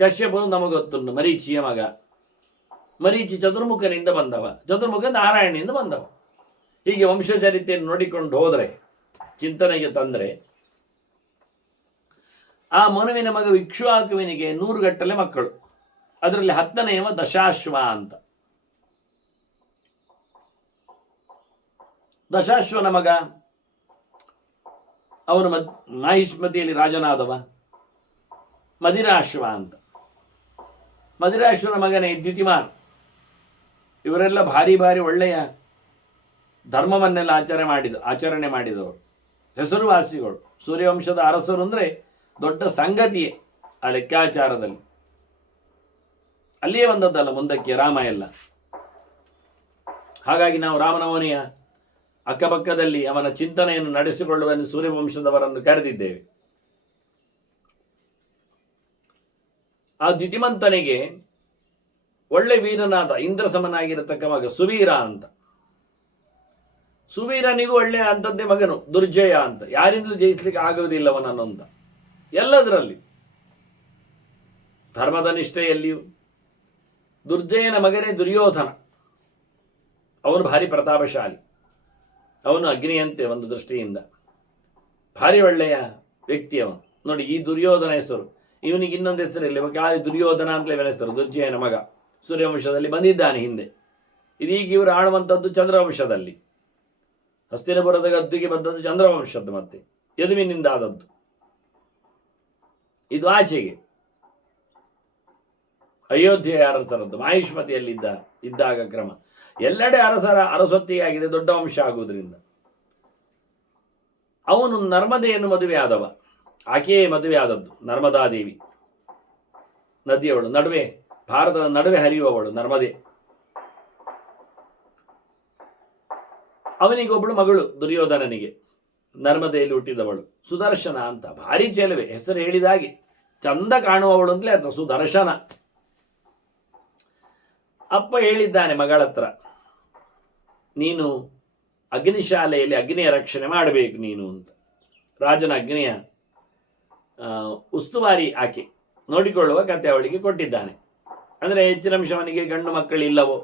ಕಶ್ಯಪನು ನಮಗೊತ್ತು, ಮರೀಚಿಯ ಮಗ. ಮರೀಚಿ ಚತುರ್ಮುಖನಿಂದ ಬಂದವ, ಚತುರ್ಮುಖ ನಾರಾಯಣನಿಂದ ಬಂದವ. ಹೀಗೆ ವಂಶಚರಿತೆಯನ್ನು ನೋಡಿಕೊಂಡು ಹೋದರೆ, ಚಿಂತನೆಗೆ ತಂದರೆ, ಆ ಮನುವಿನ ಮಗ ಇಕ್ಷ್ವಾಕುವಿನಿಗೆ 100 ಗಟ್ಟಲೆ ಮಕ್ಕಳು. ಅದರಲ್ಲಿ 10ನೆಯವ ದಶಾಶ್ವ ಅಂತ. ದಶಾಶ್ವನ ಮಗ ಅವನು ಮಾಹಿಷ್ಮತಿಯಲ್ಲಿ ರಾಜನಾದವ, ಮದಿರಾಶ್ವ ಅಂತ. ಮದಿರಾಶ್ವನ ಮಗನೇ ದ್ಯುತಿಮಾನ್. ಇವರೆಲ್ಲ ಭಾರಿ ಒಳ್ಳೆಯ ಧರ್ಮವನ್ನೆಲ್ಲ ಆಚರಣೆ ಮಾಡಿದವರು, ಹೆಸರುವಾಸಿಗಳು. ಸೂರ್ಯವಂಶದ ಅರಸರು ಅಂದರೆ ದೊಡ್ಡ ಸಂಗತಿಯೇ ಆ ಲೆಕ್ಕಾಚಾರದಲ್ಲಿ. ಅಲ್ಲಿಯೇ ಬಂದದ್ದಲ್ಲ ಮುಂದಕ್ಕೆ ರಾಮ ಎಲ್ಲ. ಹಾಗಾಗಿ ನಾವು ರಾಮನವನಿಯ ಅಕ್ಕಪಕ್ಕದಲ್ಲಿ ಅವನ ಚಿಂತನೆಯನ್ನು ನಡೆಸಿಕೊಳ್ಳುವ ಸೂರ್ಯವಂಶದವರನ್ನು ಕರೆದಿದ್ದೇವೆ. ಆ ದ್ಯುತಿಮಂತನಿಗೆ ಒಳ್ಳೆ ವೀರನಾದ ಇಂದ್ರ ಸಮನಾಗಿರತಕ್ಕ ಮಗ ಸುವೀರ ಅಂತ. ಸುವೀರನಿಗೂ ಒಳ್ಳೆಯ ಅಂಥದ್ದೇ ಮಗನು ದುರ್ಜಯ ಅಂತ. ಯಾರಿಂದಲೂ ಜಯಿಸಲಿಕ್ಕೆ ಆಗುವುದಿಲ್ಲವನನ್ನು ಅಂತ. ಎಲ್ಲದರಲ್ಲಿ ಧರ್ಮದ ನಿಷ್ಠೆಯಲ್ಲಿಯೂ. ದುರ್ಜಯನ ಮಗನೇ ದುರ್ಯೋಧನ. ಅವನು ಭಾರಿ ಪ್ರತಾಪಶಾಲಿ. ಅವನು ಅಗ್ನಿಯಂತೆ ಒಂದು ದೃಷ್ಟಿಯಿಂದ ಭಾರಿ ಒಳ್ಳೆಯ ವ್ಯಕ್ತಿ ಅವನು. ನೋಡಿ, ಈ ದುರ್ಯೋಧನ ಹೆಸರು, ಇವನಿಗೆ ಇನ್ನೊಂದು ಹೆಸರಿಲ್ಲ, ಖಾಲಿ ದುರ್ಯೋಧನ ಅಂತಲೇ ಹೆಸರು. ದುರ್ಜಯನ ಮಗ ಸೂರ್ಯವಂಶದಲ್ಲಿ ಬಂದಿದ್ದಾನೆ ಹಿಂದೆ. ಇದೀಗ ಇವರು ಆಳುವಂಥದ್ದು ಚಂದ್ರವಂಶದಲ್ಲಿ. ಹಸ್ತಿನಪುರದ ಗದ್ದುಗೆ ಬಂದದ್ದು ಚಂದ್ರವಂಶದ್ದು, ಮತ್ತೆ ಯದುವಿನಿಂದ ಆದದ್ದು. ಇದು ಆಚೆಗೆ ಅಯೋಧ್ಯೆಯ ಅರಸರದ್ದು, ಇದ್ದಾಗ ಕ್ರಮ. ಎಲ್ಲೆಡೆ ಅರಸರ ಅರಸೊತ್ತಿಗೆ ದೊಡ್ಡ ವಂಶ ಆಗುವುದರಿಂದ. ಅವನು ನರ್ಮದೆಯನ್ನು ಮದುವೆ ಆದವ. ಆಕೆಯೇ ಮದುವೆ ಆದದ್ದು ನರ್ಮದಾದೇವಿ, ನದಿಯವಳು. ಭಾರತದ ನಡುವೆ ಹರಿಯುವವಳು ನರ್ಮದೆ. ಅವನಿಗೊಬ್ಬಳು ಮಗಳು ದುರ್ಯೋಧನನಿಗೆ, ನರ್ಮದೆಯಲ್ಲಿ ಹುಟ್ಟಿದವಳು, ಸುದರ್ಶನ ಅಂತ. ಭಾರಿ ಚೆಲುವೆ, ಹೆಸರು ಹೇಳಿದಾಗೆ ಚಂದ ಕಾಣುವವಳು ಅಂತಲೇ ಅಥವಾ ಸುದರ್ಶನ. ಅಪ್ಪ ಹೇಳಿದ್ದಾನೆ ಮಗಳ ಹತ್ರ, ನೀನು ಅಗ್ನಿಶಾಲೆಯಲ್ಲಿ ಅಗ್ನಿಯ ರಕ್ಷಣೆ ಮಾಡಬೇಕು ನೀನು ಅಂತ. ರಾಜನ ಅಗ್ನಿಯ ಉಸ್ತುವಾರಿ ಆಕೆ ನೋಡಿಕೊಳ್ಳುವ ಕತೆ ಅವಳಿಗೆ ಕೊಟ್ಟಿದ್ದಾನೆ. ಅಂದರೆ ಹೆಚ್ಚಿನ ಅಂಶ ಅವನಿಗೆ ಗಂಡು ಮಕ್ಕಳಿಲ್ಲವೋ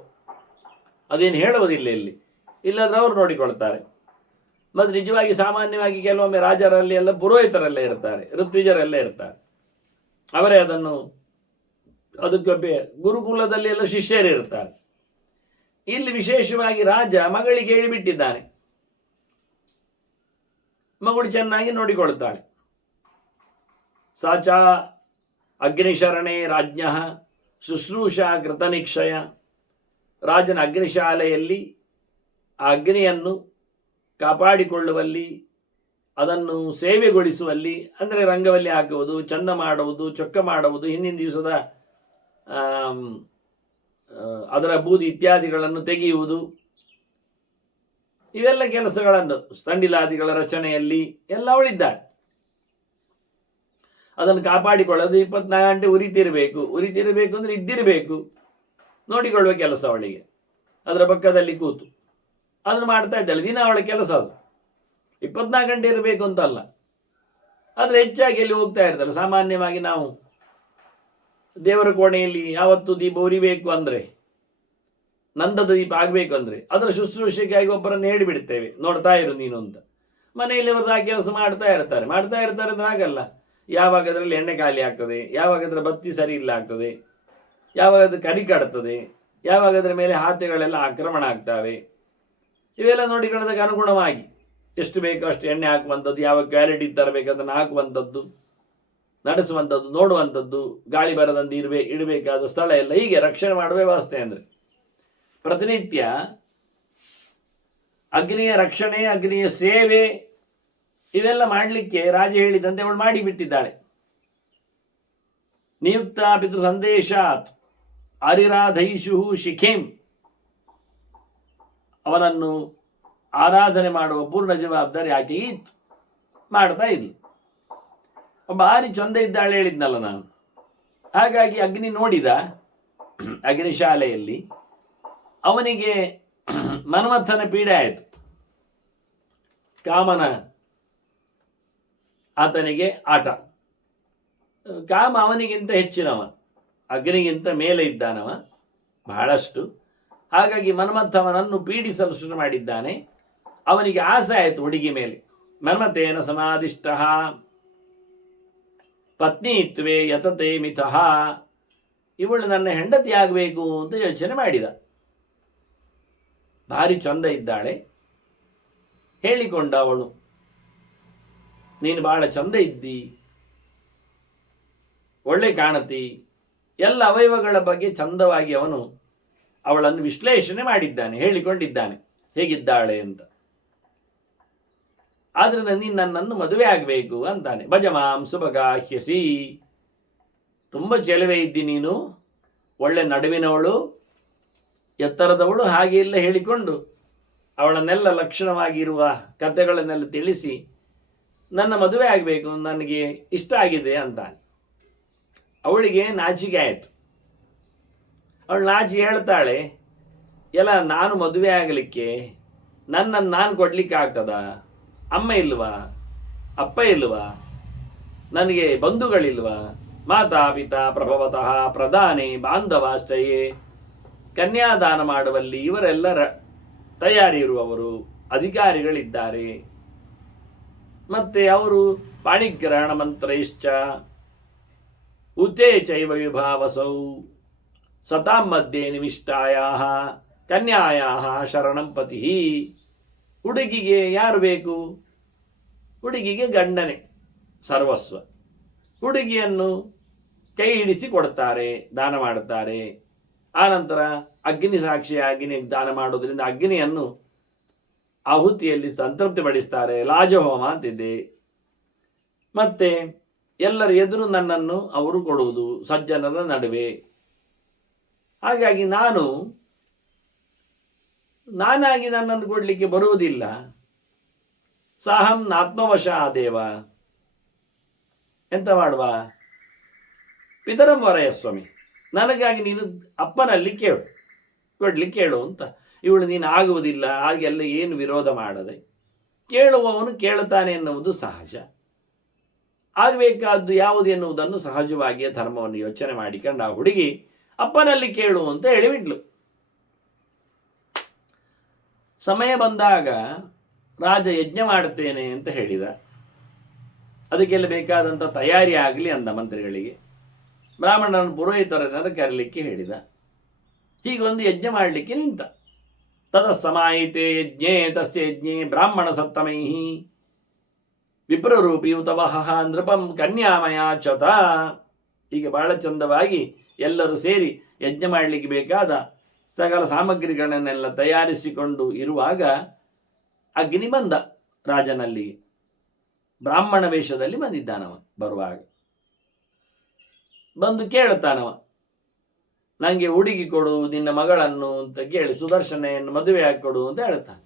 ಅದೇನು ಹೇಳುವುದಿಲ್ಲ ಇಲ್ಲಿ. ಇಲ್ಲದ್ರೆ ಅವರು ನೋಡಿಕೊಳ್ತಾರೆ. ಮತ್ತು ನಿಜವಾಗಿ ಸಾಮಾನ್ಯವಾಗಿ ಕೆಲವೊಮ್ಮೆ ರಾಜರಲ್ಲಿ ಎಲ್ಲ ಪುರೋಹಿತರೆಲ್ಲ ಇರ್ತಾರೆ, ಋತ್ವಿಜರೆಲ್ಲ ಇರ್ತಾರೆ. ಅವರೇ ಅದಕ್ಕೊಬ್ಬೆ ಗುರುಕುಲದಲ್ಲಿ ಎಲ್ಲ ಶಿಷ್ಯರು ಇರ್ತಾರೆ. ಇಲ್ಲಿ ವಿಶೇಷವಾಗಿ ರಾಜ ಮಗಳಿಗೆ ಹೇಳಿಬಿಟ್ಟಿದ್ದಾನೆ. ಮಗಳು ಚೆನ್ನಾಗಿ ನೋಡಿಕೊಳ್ತಾಳೆ. ಸಾಚಾ ಅಗ್ನಿಶರಣೆ ರಾಜ್ಞ ಶುಶ್ರೂಷಾ ಕೃತನಿಕ್ಷಯ. ರಾಜನ ಅಗ್ನಿಶಾಲೆಯಲ್ಲಿ ಆ ಅಗ್ನಿಯನ್ನು ಕಾಪಾಡಿಕೊಳ್ಳುವಲ್ಲಿ, ಅದನ್ನು ಸೇವೆಗೊಳಿಸುವಲ್ಲಿ, ಅಂದರೆ ರಂಗವಲ್ಲಿ ಹಾಕುವುದು, ಚಂದ ಮಾಡುವುದು, ಚೊಕ್ಕ ಮಾಡುವುದು, ಹಿಂದಿನ ದಿವಸದ ಅದರ ಬೂದಿ ಇತ್ಯಾದಿಗಳನ್ನು ತೆಗೆಯುವುದು, ಇವೆಲ್ಲ ಕೆಲಸಗಳನ್ನು, ಸ್ಟಂಡಿಲಾದಿಗಳ ರಚನೆಯಲ್ಲಿ ಎಲ್ಲ ಅವಳಿದ್ದಾಳೆ. ಅದನ್ನು ಕಾಪಾಡಿಕೊಳ್ಳೋದು 24 ಗಂಟೆ ಉರಿತಿರಬೇಕು ಅಂದರೆ ಇದ್ದಿರಬೇಕು, ನೋಡಿಕೊಳ್ಳುವ ಕೆಲಸ ಅವಳಿಗೆ. ಅದರ ಪಕ್ಕದಲ್ಲಿ ಕೂತು ಅದನ್ನು ಮಾಡ್ತಾ ಇದ್ದಾಳೆ. ದಿನ ಅವಳ ಕೆಲಸ ಅದು. 24 ಗಂಟೆ ಇರಬೇಕು ಅಂತಲ್ಲ, ಆದರೆ ಹೆಚ್ಚಾಗಿ ಎಲ್ಲಿ ಹೋಗ್ತಾ ಇರ್ತಾಳೆ. ಸಾಮಾನ್ಯವಾಗಿ ನಾವು ದೇವರ ಕೋಣೆಯಲ್ಲಿ ಯಾವತ್ತು ದೀಪ ಉರಿಬೇಕು ಅಂದರೆ, ನಂದದ ದೀಪ ಆಗಬೇಕು ಅಂದರೆ ಅದರ ಶುಶ್ರೂಷೆಗಾಗಿ ಒಬ್ಬರನ್ನು ಹೇಳಿಬಿಡ್ತೇವೆ, ನೋಡ್ತಾ ಇರು ನೀನು ಅಂತ. ಮನೆಯಲ್ಲಿ ಅವ್ರದ್ದು ಆ ಕೆಲಸ ಮಾಡ್ತಾ ಇರ್ತಾರೆ ಅಂದ್ರೆ ಆಗಲ್ಲ. ಯಾವಾಗ ಅದರಲ್ಲಿ ಎಣ್ಣೆ ಖಾಲಿ ಆಗ್ತದೆ, ಯಾವಾಗ ಅದರ ಬತ್ತಿ ಸರಿ ಇಲ್ಲ ಆಗ್ತದೆ, ಯಾವಾಗ ಅದು ಕರಿ ಕಡ್ತದೆ, ಯಾವಾಗ ಅದರ ಮೇಲೆ ಹಾತೆಗಳೆಲ್ಲ ಆಕ್ರಮಣ ಆಗ್ತವೆ, ಇವೆಲ್ಲ ನೋಡಿಕೊಳ್ಳೋದಕ್ಕೆ ಅನುಗುಣವಾಗಿ ಎಷ್ಟು ಬೇಕೋ ಅಷ್ಟು ಎಣ್ಣೆ ಹಾಕುವಂಥದ್ದು, ಯಾವ ಕ್ವಾಲಿಟಿ ತರಬೇಕು ಅದನ್ನು ಹಾಕುವಂಥದ್ದು, ನಡೆಸುವಂಥದ್ದು, ನೋಡುವಂಥದ್ದು, ಗಾಳಿ ಬರದಂತೆ ಇಡಬೇಕಾದ ಸ್ಥಳ ಎಲ್ಲ ಹೀಗೆ ರಕ್ಷಣೆ ಮಾಡುವ ವ್ಯವಸ್ಥೆ. ಅಂದರೆ ಪ್ರತಿನಿತ್ಯ ಅಗ್ನಿಯ ರಕ್ಷಣೆ, ಅಗ್ನಿಯ ಸೇವೆ ಇವೆಲ್ಲ ಮಾಡಲಿಕ್ಕೆ ರಾಜ ಹೇಳಿದಂತೆ ಅವಳು ಮಾಡಿಬಿಟ್ಟಿದ್ದಾಳೆ. ನಿಯುಕ್ತ ಪಿತೃ ಸಂದೇಶಾತ್ ಆರಿರಾಧೈಷು ಶಿಖೇಂ, ಅವನನ್ನು ಆರಾಧನೆ ಮಾಡುವ ಪೂರ್ಣ ಜವಾಬ್ದಾರಿ ಆಕೆ ಇತ್ತು, ಮಾಡ್ತಾ ಇದ್ಲು. ಭಾರಿ ಚಂದ ಇದ್ದಾಳೆ ಹೇಳಿದ್ನಲ್ಲ ನಾನು. ಹಾಗಾಗಿ ಅಗ್ನಿ ನೋಡಿದ ಅಗ್ನಿಶಾಲೆಯಲ್ಲಿ, ಅವನಿಗೆ ಮನ್ಮಥನ ಪೀಡೆ ಆಯಿತು. ಕಾಮನ ಆತನಿಗೆ ಆಟ. ಕಾಮ ಅವನಿಗಿಂತ ಹೆಚ್ಚಿನವ, ಅಗ್ನಿಗಿಂತ ಮೇಲೆ ಇದ್ದಾನವ ಬಹಳಷ್ಟು. ಹಾಗಾಗಿ ಮನ್ಮಥವನನ್ನು ಪೀಡಿಸಲು ಶುರು ಮಾಡಿದ್ದಾನೆ. ಅವನಿಗೆ ಆಸೆ ಆಯಿತು ಹುಡುಗಿ ಮೇಲೆ. ಮನ್ಮಥೇನ ಸಮಾಧಿಷ್ಟ ಪತ್ನಿತ್ವೇ ಯತತೆ ಮಿಥಃ, ಇವಳು ನನ್ನ ಹೆಂಡತಿ ಆಗಬೇಕು ಅಂತ ಯೋಚನೆ ಮಾಡಿದ. ಭಾರಿ ಚಂದ ಇದ್ದಾಳೆ. ಹೇಳಿಕೊಂಡ ಅವಳು, ನೀನು ಬಹಳ ಚಂದ ಇದ್ದಿ, ಒಳ್ಳೆ ಕಾಣತಿ, ಎಲ್ಲ ಅವಯವಗಳ ಬಗ್ಗೆ ಚಂದವಾಗಿ ಅವನು ಅವಳನ್ನು ವಿಶ್ಲೇಷಣೆ ಮಾಡಿದ್ದಾನೆ, ಹೇಳಿಕೊಂಡಿದ್ದಾನೆ ಹೇಗಿದ್ದಾಳೆ ಅಂತ. ಆದ್ರಿಂದ ನೀನು ನನ್ನನ್ನು ಮದುವೆ ಆಗಬೇಕು ಅಂತಾನೆ. ಭಜಮಾಂ ಸುಭಗಾಹ್ಯಸಿ, ತುಂಬ ಚೆಲುವೆ ಇದ್ದಿ ನೀನು, ಒಳ್ಳೆ ನಡುವಿನವಳು, ಎತ್ತರದವಳು, ಹಾಗೆ ಎಲ್ಲ ಹೇಳಿಕೊಂಡು ಅವಳನ್ನೆಲ್ಲ ಲಕ್ಷಣವಾಗಿರುವ ಕಥೆಗಳನ್ನೆಲ್ಲ ತಿಳಿಸಿ ನನ್ನ ಮದುವೆ ಆಗಬೇಕು, ನನಗೆ ಇಷ್ಟ ಆಗಿದೆ ಅಂತಾನೆ. ಅವಳಿಗೆ ನಾಚಿಕೆ ಆಯಿತು. ಅವಳು ನಾಚಿ ಹೇಳ್ತಾಳೆ, ಎಲ್ಲ ನಾನು ಮದುವೆ ಆಗಲಿಕ್ಕೆ ನನ್ನನ್ನು ನಾನು ಕೊಡ್ಲಿಕ್ಕೆ ಆಗ್ತದ? ಅಮ್ಮ ಇಲ್ವಾ, ಅಪ್ಪ ಇಲ್ವಾ, ನನಗೆ ಬಂಧುಗಳಿಲ್ವಾ? ಮಾತಾ ಪಿತಾ ಪ್ರಭವತಃ ಪ್ರಧಾನೇ ಬಾಂಧವಾಶ್ಚಯೇ, ಕನ್ಯಾದಾನ ಮಾಡುವಲ್ಲಿ ಇವರೆಲ್ಲರ ತಯಾರಿ ಇರುವವರು ಅಧಿಕಾರಿಗಳಿದ್ದಾರೆ. ಮತ್ತೆ ಅವರು ಪಾಣಿಗ್ರಹಣ ಮಂತ್ರೈಶ್ಚ ಉತೇ ಚೈವ ವಿಭಾವಸೌ ಸತಾಂ ಮಧ್ಯೆ ನಿವಿಷ್ಟಾಯಾಹ ಕನ್ಯಾಯಾಹ ಶರಣಂ ಪತಿ. ಹುಡುಗಿಗೆ ಯಾರು ಬೇಕು? ಹುಡುಗಿಗೆ ಗಂಡನೆ ಸರ್ವಸ್ವ. ಹುಡುಗಿಯನ್ನು ಕೈ ಹಿಡಿಸಿ ಕೊಡ್ತಾರೆ, ದಾನ ಮಾಡುತ್ತಾರೆ. ಆನಂತರ ಅಗ್ನಿ ಸಾಕ್ಷಿ ಅಗ್ನಿ ದಾನ ಮಾಡೋದ್ರಿಂದ ಅಗ್ನಿಯನ್ನು ಆಹುತಿಯಲ್ಲಿ ಸಂತೃಪ್ತಿ ಪಡಿಸ್ತಾರೆ. ಲಾಜಹೋಮ ಅಂತಿದೆ. ಮತ್ತೆ ಎಲ್ಲರ ಎದುರು ನನ್ನನ್ನು ಅವರು ಕೊಡುವುದು ಸಜ್ಜನರ ನಡುವೆ. ಹಾಗಾಗಿ ನಾನಾಗಿ ನನ್ನನ್ನು ಕೊಡಲಿಕ್ಕೆ ಬರುವುದಿಲ್ಲ. ಸಾಹಂ ಆತ್ಮವಶ ದೇವ, ಎಂತ ಮಾಡುವ? ಪಿತರಂ ವರಯ ಸ್ವಾಮಿ, ನನಗಾಗಿ ನೀನು ಅಪ್ಪನಲ್ಲಿ ಕೊಡ್ಲಿಕ್ಕೆ ಕೇಳು ಅಂತ. ಇವಳು ನೀನು ಆಗುವುದಿಲ್ಲ ಹಾಗೆಲ್ಲ ಏನು ವಿರೋಧ ಮಾಡದೆ, ಕೇಳುವವನು ಕೇಳುತ್ತಾನೆ ಎನ್ನುವುದು ಸಹಜ. ಆಗಬೇಕಾದ್ದು ಯಾವುದು ಎನ್ನುವುದನ್ನು ಸಹಜವಾಗಿಯೇ ಧರ್ಮವನ್ನು ಯೋಚನೆ ಮಾಡಿಕೊಂಡು ಆ ಹುಡುಗಿ ಅಪ್ಪನಲ್ಲಿ ಕೇಳು ಅಂತ ಹೇಳಿಬಿಟ್ಲು. ಸಮಯ ಬಂದಾಗ ರಾಜ ಯಜ್ಞ ಮಾಡುತ್ತೇನೆ ಅಂತ ಹೇಳಿದ. ಅದಕ್ಕೆಲ್ಲ ಬೇಕಾದಂಥ ತಯಾರಿ ಆಗಲಿ ಅಂದ ಮಂತ್ರಿಗಳಿಗೆ. ಬ್ರಾಹ್ಮಣನ ಪುರೋಹಿತರನ್ನೆಲ್ಲ ಕರೀಲಿಕ್ಕೆ ಹೇಳಿದ. ಹೀಗೊಂದು ಯಜ್ಞ ಮಾಡಲಿಕ್ಕೆ ನಿಂತ. ತದ ಸಮಾಯಿತೆ ಯಜ್ಞೆ ತಸ್ಯ ಯಜ್ಞೆ ಬ್ರಾಹ್ಮಣ ಸತ್ತಮೈ ವಿಪ್ರರೂಪಿ ಉತವಹ ನೃಪಂ ಕನ್ಯಾಮಯ ಚತ. ಹೀಗೆ ಬಹಳ ಚಂದವಾಗಿ ಎಲ್ಲರೂ ಸೇರಿ ಯಜ್ಞ ಮಾಡಲಿಕ್ಕೆ ಬೇಕಾದ ಸಕಲ ಸಾಮಗ್ರಿಗಳನ್ನೆಲ್ಲ ತಯಾರಿಸಿಕೊಂಡು ಇರುವಾಗ ಅಗ್ನಿ ಬಂದ ರಾಜನಲ್ಲಿ. ಬ್ರಾಹ್ಮಣ ವೇಷದಲ್ಲಿ ಬಂದಿದ್ದಾನವ. ಬರುವಾಗ ಬಂದು ಕೇಳುತ್ತಾನವ, ನನಗೆ ಹುಡುಗಿ ಕೊಡು ನಿನ್ನ ಮಗಳನ್ನು ಅಂತ ಕೇಳಿ, ಸುದರ್ಶನೆಯನ್ನು ಮದುವೆ ಹಾಕಿಕೊಡು ಅಂತ ಹೇಳ್ತಾನೆ.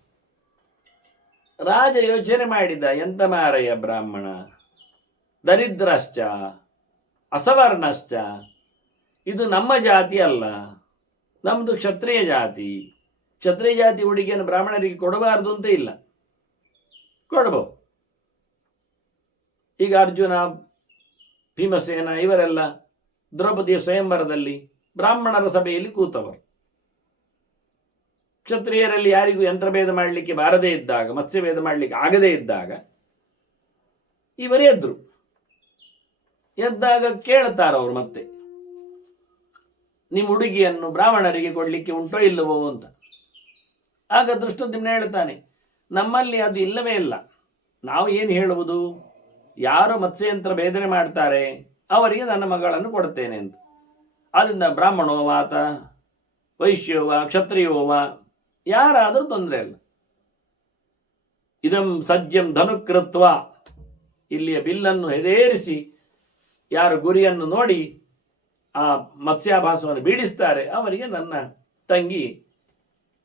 ರಾಜ ಯೋಚನೆ ಮಾಡಿದ, ಎಂತ ಮಾರಯ್ಯ ಬ್ರಾಹ್ಮಣ, ದರಿದ್ರಶ್ಚ ಅಸವರ್ಣಶ್ಚ, ಇದು ನಮ್ಮ ಜಾತಿ ಅಲ್ಲ, ನಮ್ಮದು ಕ್ಷತ್ರಿಯ ಜಾತಿ. ಕ್ಷತ್ರಿಯ ಜಾತಿ ಹುಡುಗಿಯನ್ನು ಬ್ರಾಹ್ಮಣರಿಗೆ ಕೊಡಬಾರ್ದು ಅಂತ ಇಲ್ಲ, ಕೊಡಬಹುದು. ಈಗ ಅರ್ಜುನ, ಭೀಮಸೇನ ಇವರೆಲ್ಲ ದ್ರೌಪದಿಯ ಸ್ವಯಂವರದಲ್ಲಿ ಬ್ರಾಹ್ಮಣರ ಸಭೆಯಲ್ಲಿ ಕೂತವರು. ಕ್ಷತ್ರಿಯರಲ್ಲಿ ಯಾರಿಗೂ ಯಂತ್ರಭೇದ ಮಾಡಲಿಕ್ಕೆ ಬಾರದೇ ಇದ್ದಾಗ, ಮತ್ಸ್ಯಭೇದ ಮಾಡಲಿಕ್ಕೆ ಆಗದೇ ಇದ್ದಾಗ ಇವರೇ ಎದ್ರು. ಎದ್ದಾಗ ಕೇಳ್ತಾರವ್ರು ಮತ್ತೆ, ನಿಮ್ಮ ಹುಡುಗಿಯನ್ನು ಬ್ರಾಹ್ಮಣರಿಗೆ ಕೊಡಲಿಕ್ಕೆ ಉಂಟೋ ಇಲ್ಲವೋ ಅಂತ. ಆಗ ದೃಷ್ಟದ್ಯುಮ್ನ ಹೇಳ್ತಾನೆ, ನಮ್ಮಲ್ಲಿ ಅದು ಇಲ್ಲವೇ ಇಲ್ಲ. ನಾವು ಏನು ಹೇಳುವುದು, ಯಾರು ಮತ್ಸ್ಯಯಂತ್ರ ಭೇದನೆ ಮಾಡ್ತಾರೆ ಅವರಿಗೆ ನನ್ನ ಮಗಳನ್ನು ಕೊಡ್ತೇನೆ ಅಂತ. ಆದ್ದರಿಂದ ಬ್ರಾಹ್ಮಣೋವ ಆತ, ವೈಶ್ಯೋವ, ಕ್ಷತ್ರಿಯೋವ, ಯಾರಾದರೂ ತೊಂದರೆ ಇಲ್ಲ. ಇದಂ ಸಜ್ಜಂ ಧನುಕೃತ್ವ, ಇಲ್ಲಿಯ ಬಿಲ್ಲನ್ನು ಹೆದೇರಿಸಿ ಯಾರು ಗುರಿಯನ್ನು ನೋಡಿ ಆ ಮತ್ಸ್ಯಾಭಾಸವನ್ನು ಬೀಳಿಸ್ತಾರೆ ಅವರಿಗೆ ನನ್ನ ತಂಗಿ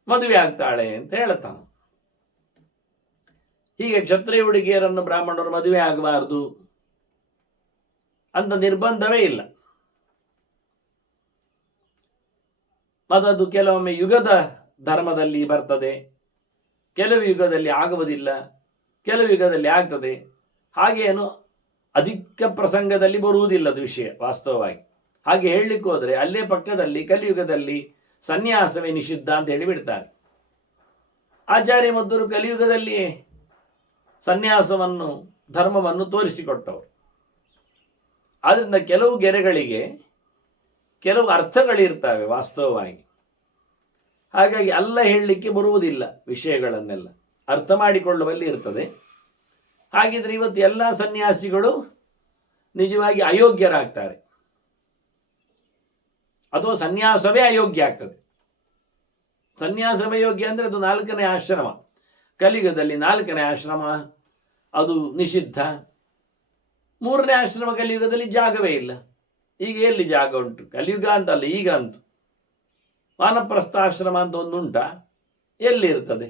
ಮದುವೆ ಆಗ್ತಾಳೆ ಅಂತ ಹೇಳ್ತಾನೆ. ಹೀಗೆ ಕ್ಷತ್ರಿಯ ಹುಡುಗಿಯರನ್ನು ಬ್ರಾಹ್ಮಣರು ಮದುವೆ ಆಗಬಾರದು ಅಂತ ನಿರ್ಬಂಧವೇ ಇಲ್ಲ. ಮತ್ತದು ಕೆಲವೊಮ್ಮೆ ಯುಗದ ಧರ್ಮದಲ್ಲಿ ಬರ್ತದೆ, ಕೆಲವು ಯುಗದಲ್ಲಿ ಆಗುವುದಿಲ್ಲ, ಕೆಲವು ಯುಗದಲ್ಲಿ ಆಗ್ತದೆ. ಹಾಗೇನು ಅಧಿಕ ಪ್ರಸಂಗದಲ್ಲಿ ಬರುವುದಿಲ್ಲದ ವಿಷಯ ವಾಸ್ತವವಾಗಿ. ಹಾಗೆ ಹೇಳಲಿಕ್ಕೆ ಹೋದರೆ ಅಲ್ಲೇ ಪಕ್ಕದಲ್ಲಿ ಕಲಿಯುಗದಲ್ಲಿ ಸನ್ಯಾಸವೇ ನಿಷಿದ್ಧ ಅಂತ ಹೇಳಿ ಬಿಡ್ತಾರೆ. ಆಚಾರ್ಯ ಮಧ್ವರು ಕಲಿಯುಗದಲ್ಲಿಯೇ ಸನ್ಯಾಸವನ್ನು, ಧರ್ಮವನ್ನು ತೋರಿಸಿಕೊಟ್ಟವರು. ಆದ್ದರಿಂದ ಕೆಲವು ಗೆರೆಗಳಿಗೆ ಕೆಲವು ಅರ್ಥಗಳಿರ್ತವೆ ವಾಸ್ತವವಾಗಿ. ಹಾಗಾಗಿ ಅಲ್ಲ ಹೇಳಲಿಕ್ಕೆ ಬರುವುದಿಲ್ಲ, ವಿಷಯಗಳನ್ನೆಲ್ಲ ಅರ್ಥ ಮಾಡಿಕೊಳ್ಳುವಲ್ಲಿ ಇರ್ತದೆ. ಹಾಗಿದ್ರೆ ಇವತ್ತು ಎಲ್ಲ ಸನ್ಯಾಸಿಗಳು ನಿಜವಾಗಿ ಅಯೋಗ್ಯರಾಗ್ತಾರೆ, ಅಥವಾ ಸನ್ಯಾಸವೇ ಅಯೋಗ್ಯ ಆಗ್ತದೆ. ಸನ್ಯಾಸವೇ ಯೋಗ್ಯ ಅಂದರೆ ಅದು 4ನೇ ಆಶ್ರಮ. ಕಲಿಯುಗದಲ್ಲಿ 4ನೇ ಆಶ್ರಮ ಅದು ನಿಷಿದ್ಧ. 3ನೇ ಆಶ್ರಮ ಕಲಿಯುಗದಲ್ಲಿ ಜಾಗವೇ ಇಲ್ಲ. ಈಗ ಎಲ್ಲಿ ಜಾಗ ಉಂಟು? ಕಲಿಯುಗ ಅಂತಲ್ಲ, ಈಗ ಅಂತೂ ವಾನಪ್ರಸ್ಥಾಶ್ರಮ ಅಂತ ಒಂದುಂಟ, ಎಲ್ಲಿ ಇರ್ತದೆ?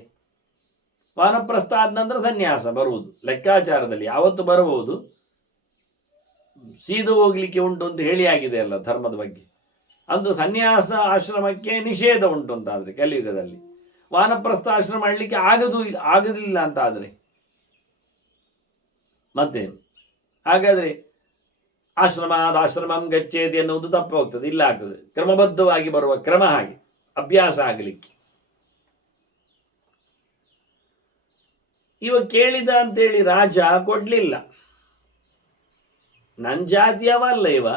ವಾನಪ್ರಸ್ಥ ಆದ ನಂತರ ಸನ್ಯಾಸ ಬರುವುದು ಲೆಕ್ಕಾಚಾರದಲ್ಲಿ ಯಾವತ್ತು ಬರಬಹುದು. ಸೀದು ಹೋಗ್ಲಿಕ್ಕೆ ಉಂಟು ಅಂತ ಹೇಳಿ ಆಗಿದೆ ಅಲ್ಲ ಧರ್ಮದ ಬಗ್ಗೆ. ಅಂದು ಸನ್ಯಾಸ ಆಶ್ರಮಕ್ಕೆ ನಿಷೇಧ ಉಂಟು ಅಂತಾದರೆ ಕಲಿಯುಗದಲ್ಲಿ, ವಾನಪ್ರಸ್ಥ ಆಶ್ರಮ ಮಾಡಲಿಕ್ಕೆ ಆಗುದಿಲ್ಲ ಅಂತ ಆದರೆ ಮತ್ತೇನು? ಹಾಗಾದರೆ ಆಶ್ರಮಂ ಗಚ್ಚೇತಿ ಎನ್ನುವುದು ತಪ್ಪು ಹೋಗ್ತದೆ, ಇಲ್ಲ ಆಗ್ತದೆ. ಕ್ರಮಬದ್ಧವಾಗಿ ಬರುವ ಕ್ರಮ ಹಾಗೆ ಅಭ್ಯಾಸ ಆಗಲಿಕ್ಕೆ. ಇವ ಕೇಳಿದ ಅಂತೇಳಿ ರಾಜ ಕೊಡ್ಲಿಲ್ಲ. ನನ್ನ ಜಾತಿಯವ ಅಲ್ಲ ಇವ,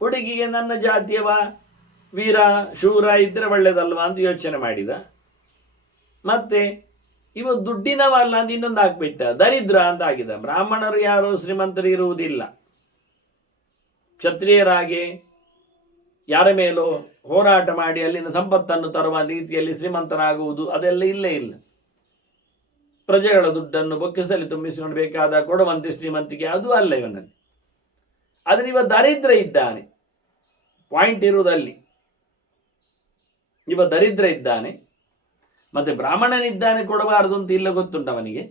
ಹುಡುಗಿಗೆ ನನ್ನ ಜಾತಿಯವ ವೀರ ಶೂರ ಇದ್ರೆ ಒಳ್ಳೇದಲ್ವಾ ಅಂತ ಯೋಚನೆ ಮಾಡಿದ. ಮತ್ತೆ ಇವ ದುಡ್ಡಿನವ ಅಲ್ಲ ಅಂತ ಇನ್ನೊಂದು ಹಾಕ್ಬಿಟ್ಟ, ದರಿದ್ರ ಅಂತ ಆಗಿದ. ಬ್ರಾಹ್ಮಣರು ಯಾರು ಶ್ರೀಮಂತರು ಇರುವುದಿಲ್ಲ. ಕ್ಷತ್ರಿಯರಾಗಿ ಯಾರ ಮೇಲೋ ಹೋರಾಟ ಮಾಡಿ ಅಲ್ಲಿನ ಸಂಪತ್ತನ್ನು ತರುವ ರೀತಿಯಲ್ಲಿ ಶ್ರೀಮಂತನಾಗುವುದು ಅದೆಲ್ಲ ಇಲ್ಲೇ ಇಲ್ಲ. ಪ್ರಜೆಗಳ ದುಡ್ಡನ್ನು ಬೊಕ್ಕಿಸಲಿ ತುಂಬಿಸಿಕೊಂಡು ಬೇಕಾದ ಕೊಡುವಂತೆ ಶ್ರೀಮಂತಿಕೆ ಅದು ಅಲ್ಲ ಇವನಲ್ಲಿ. ಆದರೆ ಇವ ದರಿದ್ರ ಇದ್ದಾನೆ. ಪಾಯಿಂಟ್ ಇರುವುದಲ್ಲಿ ಇವ ದರಿದ್ರ ಇದ್ದಾನೆ, ಮತ್ತೆ ಬ್ರಾಹ್ಮಣನಿದ್ದಾನೆ ಕೊಡಬಾರದು ಅಂತ ಇಲ್ಲ ಗೊತ್ತುಂಟು ಅವನಿಗೆ.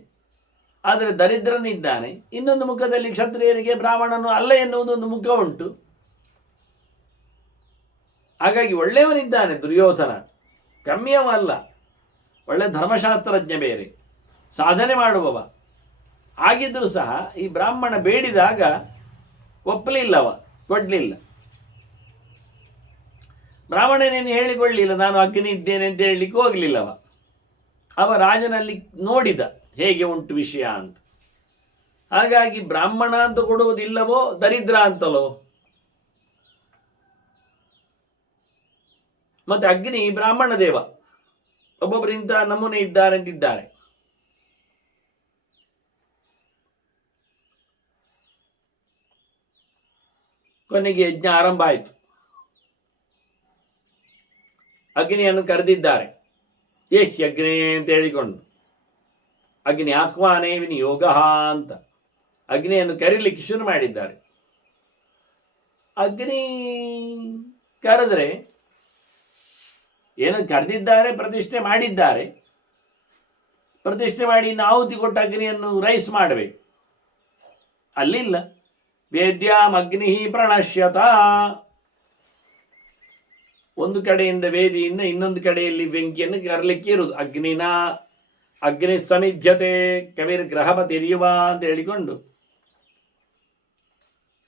ಆದರೆ ದರಿದ್ರನಿದ್ದಾನೆ. ಇನ್ನೊಂದು ಮುಖದಲ್ಲಿ ಕ್ಷತ್ರಿಯರಿಗೆ ಬ್ರಾಹ್ಮಣನು ಅಲ್ಲ ಎನ್ನುವುದು ಒಂದು ಮುಖ ಉಂಟು. ಹಾಗಾಗಿ ಒಳ್ಳೆಯವನಿದ್ದಾನೆ ದುರ್ಯೋಧನ, ಕಮ್ಮಿಯವ ಅಲ್ಲ, ಒಳ್ಳೆ ಧರ್ಮಶಾಸ್ತ್ರಜ್ಞ, ಬೇರೆ ಸಾಧನೆ ಮಾಡುವವ. ಆಗಿದ್ದರೂ ಸಹ ಈ ಬ್ರಾಹ್ಮಣ ಬೇಡಿದಾಗ ಒಪ್ಪಲಿಲ್ಲವ, ಕೊಡಲಿಲ್ಲ. ಬ್ರಾಹ್ಮಣನೇನು ಹೇಳಿಕೊಳ್ಳಲಿಲ್ಲ, ನಾನು ಅಗ್ನಿ ಇದ್ದೇನೆ ಅಂತ ಹೇಳಲಿಕ್ಕೆ ಹೋಗಲಿಲ್ಲವ. ಅವ ರಾಜನಲ್ಲಿ ನೋಡಿದ ಹೇಗೆ ಉಂಟು ವಿಷಯ ಅಂತ. ಹಾಗಾಗಿ ಬ್ರಾಹ್ಮಣ ಅಂತ ಕೊಡುವುದಿಲ್ಲವೋ ದರಿದ್ರ ಅಂತಲೋ. ಮತ್ತೆ ಅಗ್ನಿ ಬ್ರಾಹ್ಮಣ ದೇವ, ಒಬ್ಬೊಬ್ಬರು ಇಂಥ ನಮೂನೆ ಇದ್ದಾರೆ ಅಂತಿದ್ದಾರೆ. ಕೊನೆಗೆ ಯಜ್ಞ ಆರಂಭ ಆಯಿತು. ಅಗ್ನಿಯನ್ನು ಕರೆದಿದ್ದಾರೆ. ಅಗ್ನಿ ಅಂತ ಹೇಳಿಕೊಂಡು, ಅಗ್ನಿ ಆಹ್ವಾನೇ ವಿನಿಯೋಗ ಅಂತ ಅಗ್ನಿಯನ್ನು ಕರೀಲಿಕ್ಕೆ ಶುರು ಮಾಡಿದ್ದಾರೆ. ಅಗ್ನಿ ಕರೆದ್ರೆ ಏನು ಕರೆದಿದ್ದಾರೆ, ಪ್ರತಿಷ್ಠೆ ಮಾಡಿದ್ದಾರೆ. ಪ್ರತಿಷ್ಠೆ ಮಾಡಿ ಆಹುತಿ ಕೊಟ್ಟ ಅಗ್ನಿಯನ್ನು ರೈಸ್ ಮಾಡಬೇಕು. ಅಲ್ಲಿಲ್ಲ, ವೇದ್ಯಾಂ ಅಗ್ನಿ ಪ್ರಣಶ್ಯತ. ಒಂದು ಕಡೆಯಿಂದ ವೇದಿಯಿಂದ ಇನ್ನೊಂದು ಕಡೆಯಲ್ಲಿ ಬೆಂಕಿಯನ್ನು ಕರಲಿಕ್ಕೆ ಇರುವುದು. ಅಗ್ನಿ ಸಮಿಧ್ಯತೆ ಕವಿರ್ ಗ್ರಹಪತಿರಿಯುವ ಅಂತ ಹೇಳಿಕೊಂಡು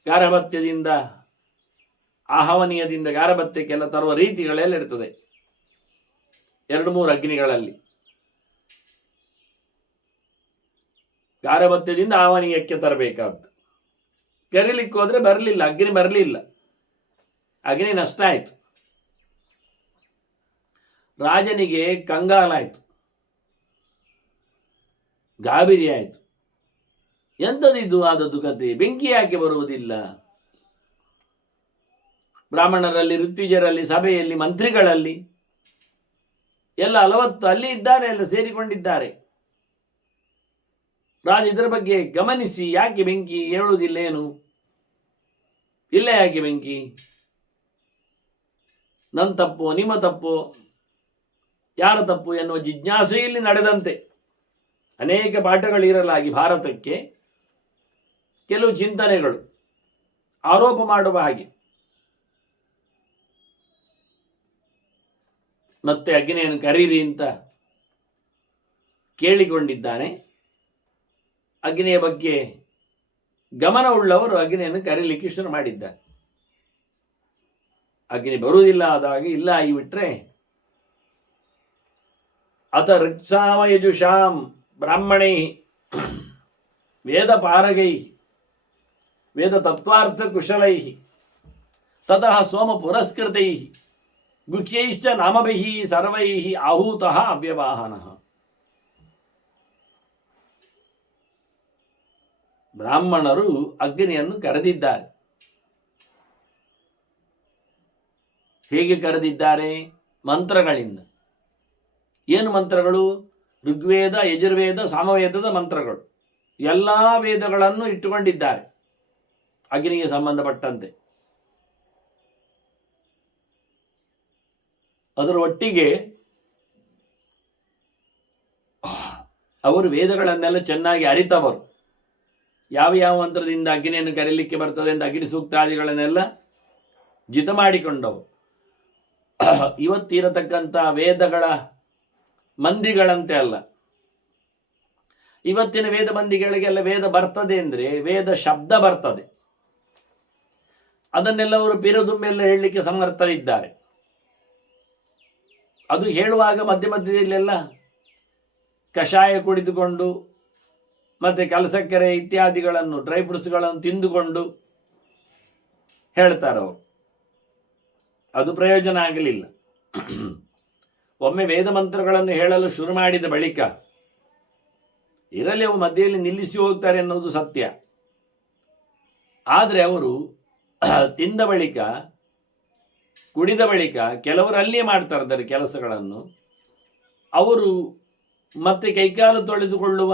ಗಾರ್ಹಪತ್ಯದಿಂದ ಆಹವನೀಯದಿಂದ ಗಾರ್ಹಪತ್ಯಕ್ಕೆಲ್ಲ ತರುವ ರೀತಿಗಳೆಲ್ಲ ಇರ್ತದೆ. 2-3 ಅಗ್ನಿಗಳಲ್ಲಿ ಗಾರಭತ್ಯದಿಂದ ಆವನಿಯಕ್ಕೆ ತರಬೇಕಾದ್ದು. ಕರೀಲಿಕ್ಕೆ ಹೋದ್ರೆ ಬರಲಿಲ್ಲ, ಅಗ್ನಿ ಬರಲಿಲ್ಲ, ಅಗ್ನಿ ನಷ್ಟ ಆಯಿತು. ರಾಜನಿಗೆ ಕಂಗಾಲಾಯಿತು, ಗಾಬರಿ ಆಯಿತು. ಎಂಥದಿದು ಆದದ್ದು ಕತೆ, ಬೆಂಕಿ ಯಾಕೆ ಬರುವುದಿಲ್ಲ? ಬ್ರಾಹ್ಮಣರಲ್ಲಿ, ಋತ್ವಿಜರಲ್ಲಿ, ಸಭೆಯಲ್ಲಿ, ಮಂತ್ರಿಗಳಲ್ಲಿ ಎಲ್ಲ 40 ಅಲ್ಲಿ ಇದ್ದಾರೆ, ಎಲ್ಲ ಸೇರಿಕೊಂಡಿದ್ದಾರೆ. ರಾಜ ಇದರ ಬಗ್ಗೆ ಗಮನಿಸಿ, ಯಾಕೆ ಬೆಂಕಿ ಏಳುವುದಿಲ್ಲ, ಏನು ಇಲ್ಲ, ಯಾಕೆ ಬೆಂಕಿ, ನನ್ನ ತಪ್ಪು ನಿಮ್ಮ ತಪ್ಪು, ಯಾರ ತಪ್ಪು ಎನ್ನುವ ಜಿಜ್ಞಾಸೆಯಲ್ಲಿ ನಡೆದಂತೆ ಅನೇಕ ಪಾಠಗಳಿರಲಾಗಿ ಭಾರತಕ್ಕೆ ಕೆಲವು ಚಿಂತನೆಗಳು ಆರೋಪ ಮಾಡುವ ಹಾಗೆ. ಮತ್ತೆ ಅಗ್ನಿಯನ್ನು ಕರೀರಿ ಅಂತ ಕೇಳಿಕೊಂಡಿದ್ದಾನೆ. ಅಗ್ನಿಯ ಬಗ್ಗೆ ಗಮನವುಳ್ಳವರು ಅಗ್ನಿಯನ್ನು ಕರೀಲಿಕ್ಕೆ ಶುರು ಮಾಡಿದ್ದಾರೆ. ಅಗ್ನಿ ಬರುವುದಿಲ್ಲ ಆದಾಗ ಇಲ್ಲ ಆಗಿಬಿಟ್ರೆ ಅತ ಋಕ್ಸಾಮ ಯಜುಷಾಂ ಬ್ರಾಹ್ಮಣೈ ವೇದ ಪಾರಗೈ ವೇದ ತತ್ವಾರ್ಥ ಕುಶಲೈ ತತಃ ಸೋಮ ಪುರಸ್ಕೃತೈ ಗುಖ್ಯೈಶ್ಚ ನಾಮಭಿಃ ಸರ್ವೈಃ ಆಹೂತಃ ಅವ್ಯವಾಹನಃ. ಬ್ರಾಹ್ಮಣರು ಅಗ್ನಿಯನ್ನು ಕರೆದಿದ್ದಾರೆ. ಹೇಗೆ ಕರೆದಿದ್ದಾರೆ? ಮಂತ್ರಗಳಿಂದ. ಏನು ಮಂತ್ರಗಳು? ಋಗ್ವೇದ, ಯಜುರ್ವೇದ, ಸಾಮವೇದದ ಮಂತ್ರಗಳು. ಎಲ್ಲ ವೇದಗಳನ್ನು ಇಟ್ಟುಕೊಂಡಿದ್ದಾರೆ ಅಗ್ನಿಗೆ ಸಂಬಂಧಪಟ್ಟಂತೆ. ಅದರ ಒಟ್ಟಿಗೆ ಅವರು ವೇದಗಳನ್ನೆಲ್ಲ ಚೆನ್ನಾಗಿ ಅರಿತವರು. ಯಾವ ಯಾವ ಮಂತ್ರದಿಂದ ಅಗ್ನಿಯನ್ನು ಕರೀಲಿಕ್ಕೆ ಬರ್ತದೆ ಅಂತ ಅಗ್ನಿ ಸೂಕ್ತಾದಿಗಳನ್ನೆಲ್ಲ ಜಿತ ಮಾಡಿಕೊಂಡವು. ಇವತ್ತಿರತಕ್ಕಂಥ ವೇದಗಳ ಮಂದಿಗಳಂತೆ ಅಲ್ಲ. ಇವತ್ತಿನ ವೇದ ಮಂದಿಗಳಿಗೆಲ್ಲ ವೇದ ಬರ್ತದೆ ಅಂದರೆ ವೇದ ಶಬ್ದ ಬರ್ತದೆ, ಅದನ್ನೆಲ್ಲ ಅವರು ಪಿರದುಂಬೆಲ್ಲ ಹೇಳಲಿಕ್ಕೆ ಸಮರ್ಥರಿದ್ದಾರೆ. ಅದು ಹೇಳುವಾಗ ಮಧ್ಯ ಮಧ್ಯದಲ್ಲೆಲ್ಲ ಕಷಾಯ ಕುಡಿದುಕೊಂಡು ಮತ್ತೆ ಕಲಸಕ್ಕರೆ ಇತ್ಯಾದಿಗಳನ್ನು, ಡ್ರೈ ಫ್ರೂಟ್ಸ್ಗಳನ್ನು ತಿಂದುಕೊಂಡು ಹೇಳ್ತಾರೆ ಅವರು. ಅದು ಪ್ರಯೋಜನ ಆಗಲಿಲ್ಲ. ಒಮ್ಮೆ ವೇದ ಮಂತ್ರಗಳನ್ನು ಹೇಳಲು ಶುರು ಮಾಡಿದ ಬಳಿಕ ಇರಲಿ, ಅವು ಮಧ್ಯೆಯಲ್ಲಿ ನಿಲ್ಲಿಸಿ ಹೋಗ್ತಾರೆ ಅನ್ನೋದು ಸತ್ಯ. ಆದರೆ ಅವರು ತಿಂದ ಬಳಿಕ, ಕುಡಿದ ಬಳಿಕ ಕೆಲವರು ಅಲ್ಲಿಯೇ ಮಾಡ್ತಾ ಇದ್ದಾರೆ ಕೆಲಸಗಳನ್ನು. ಅವರು ಮತ್ತೆ ಕೈಕಾಲು ತೊಳೆದುಕೊಳ್ಳುವ,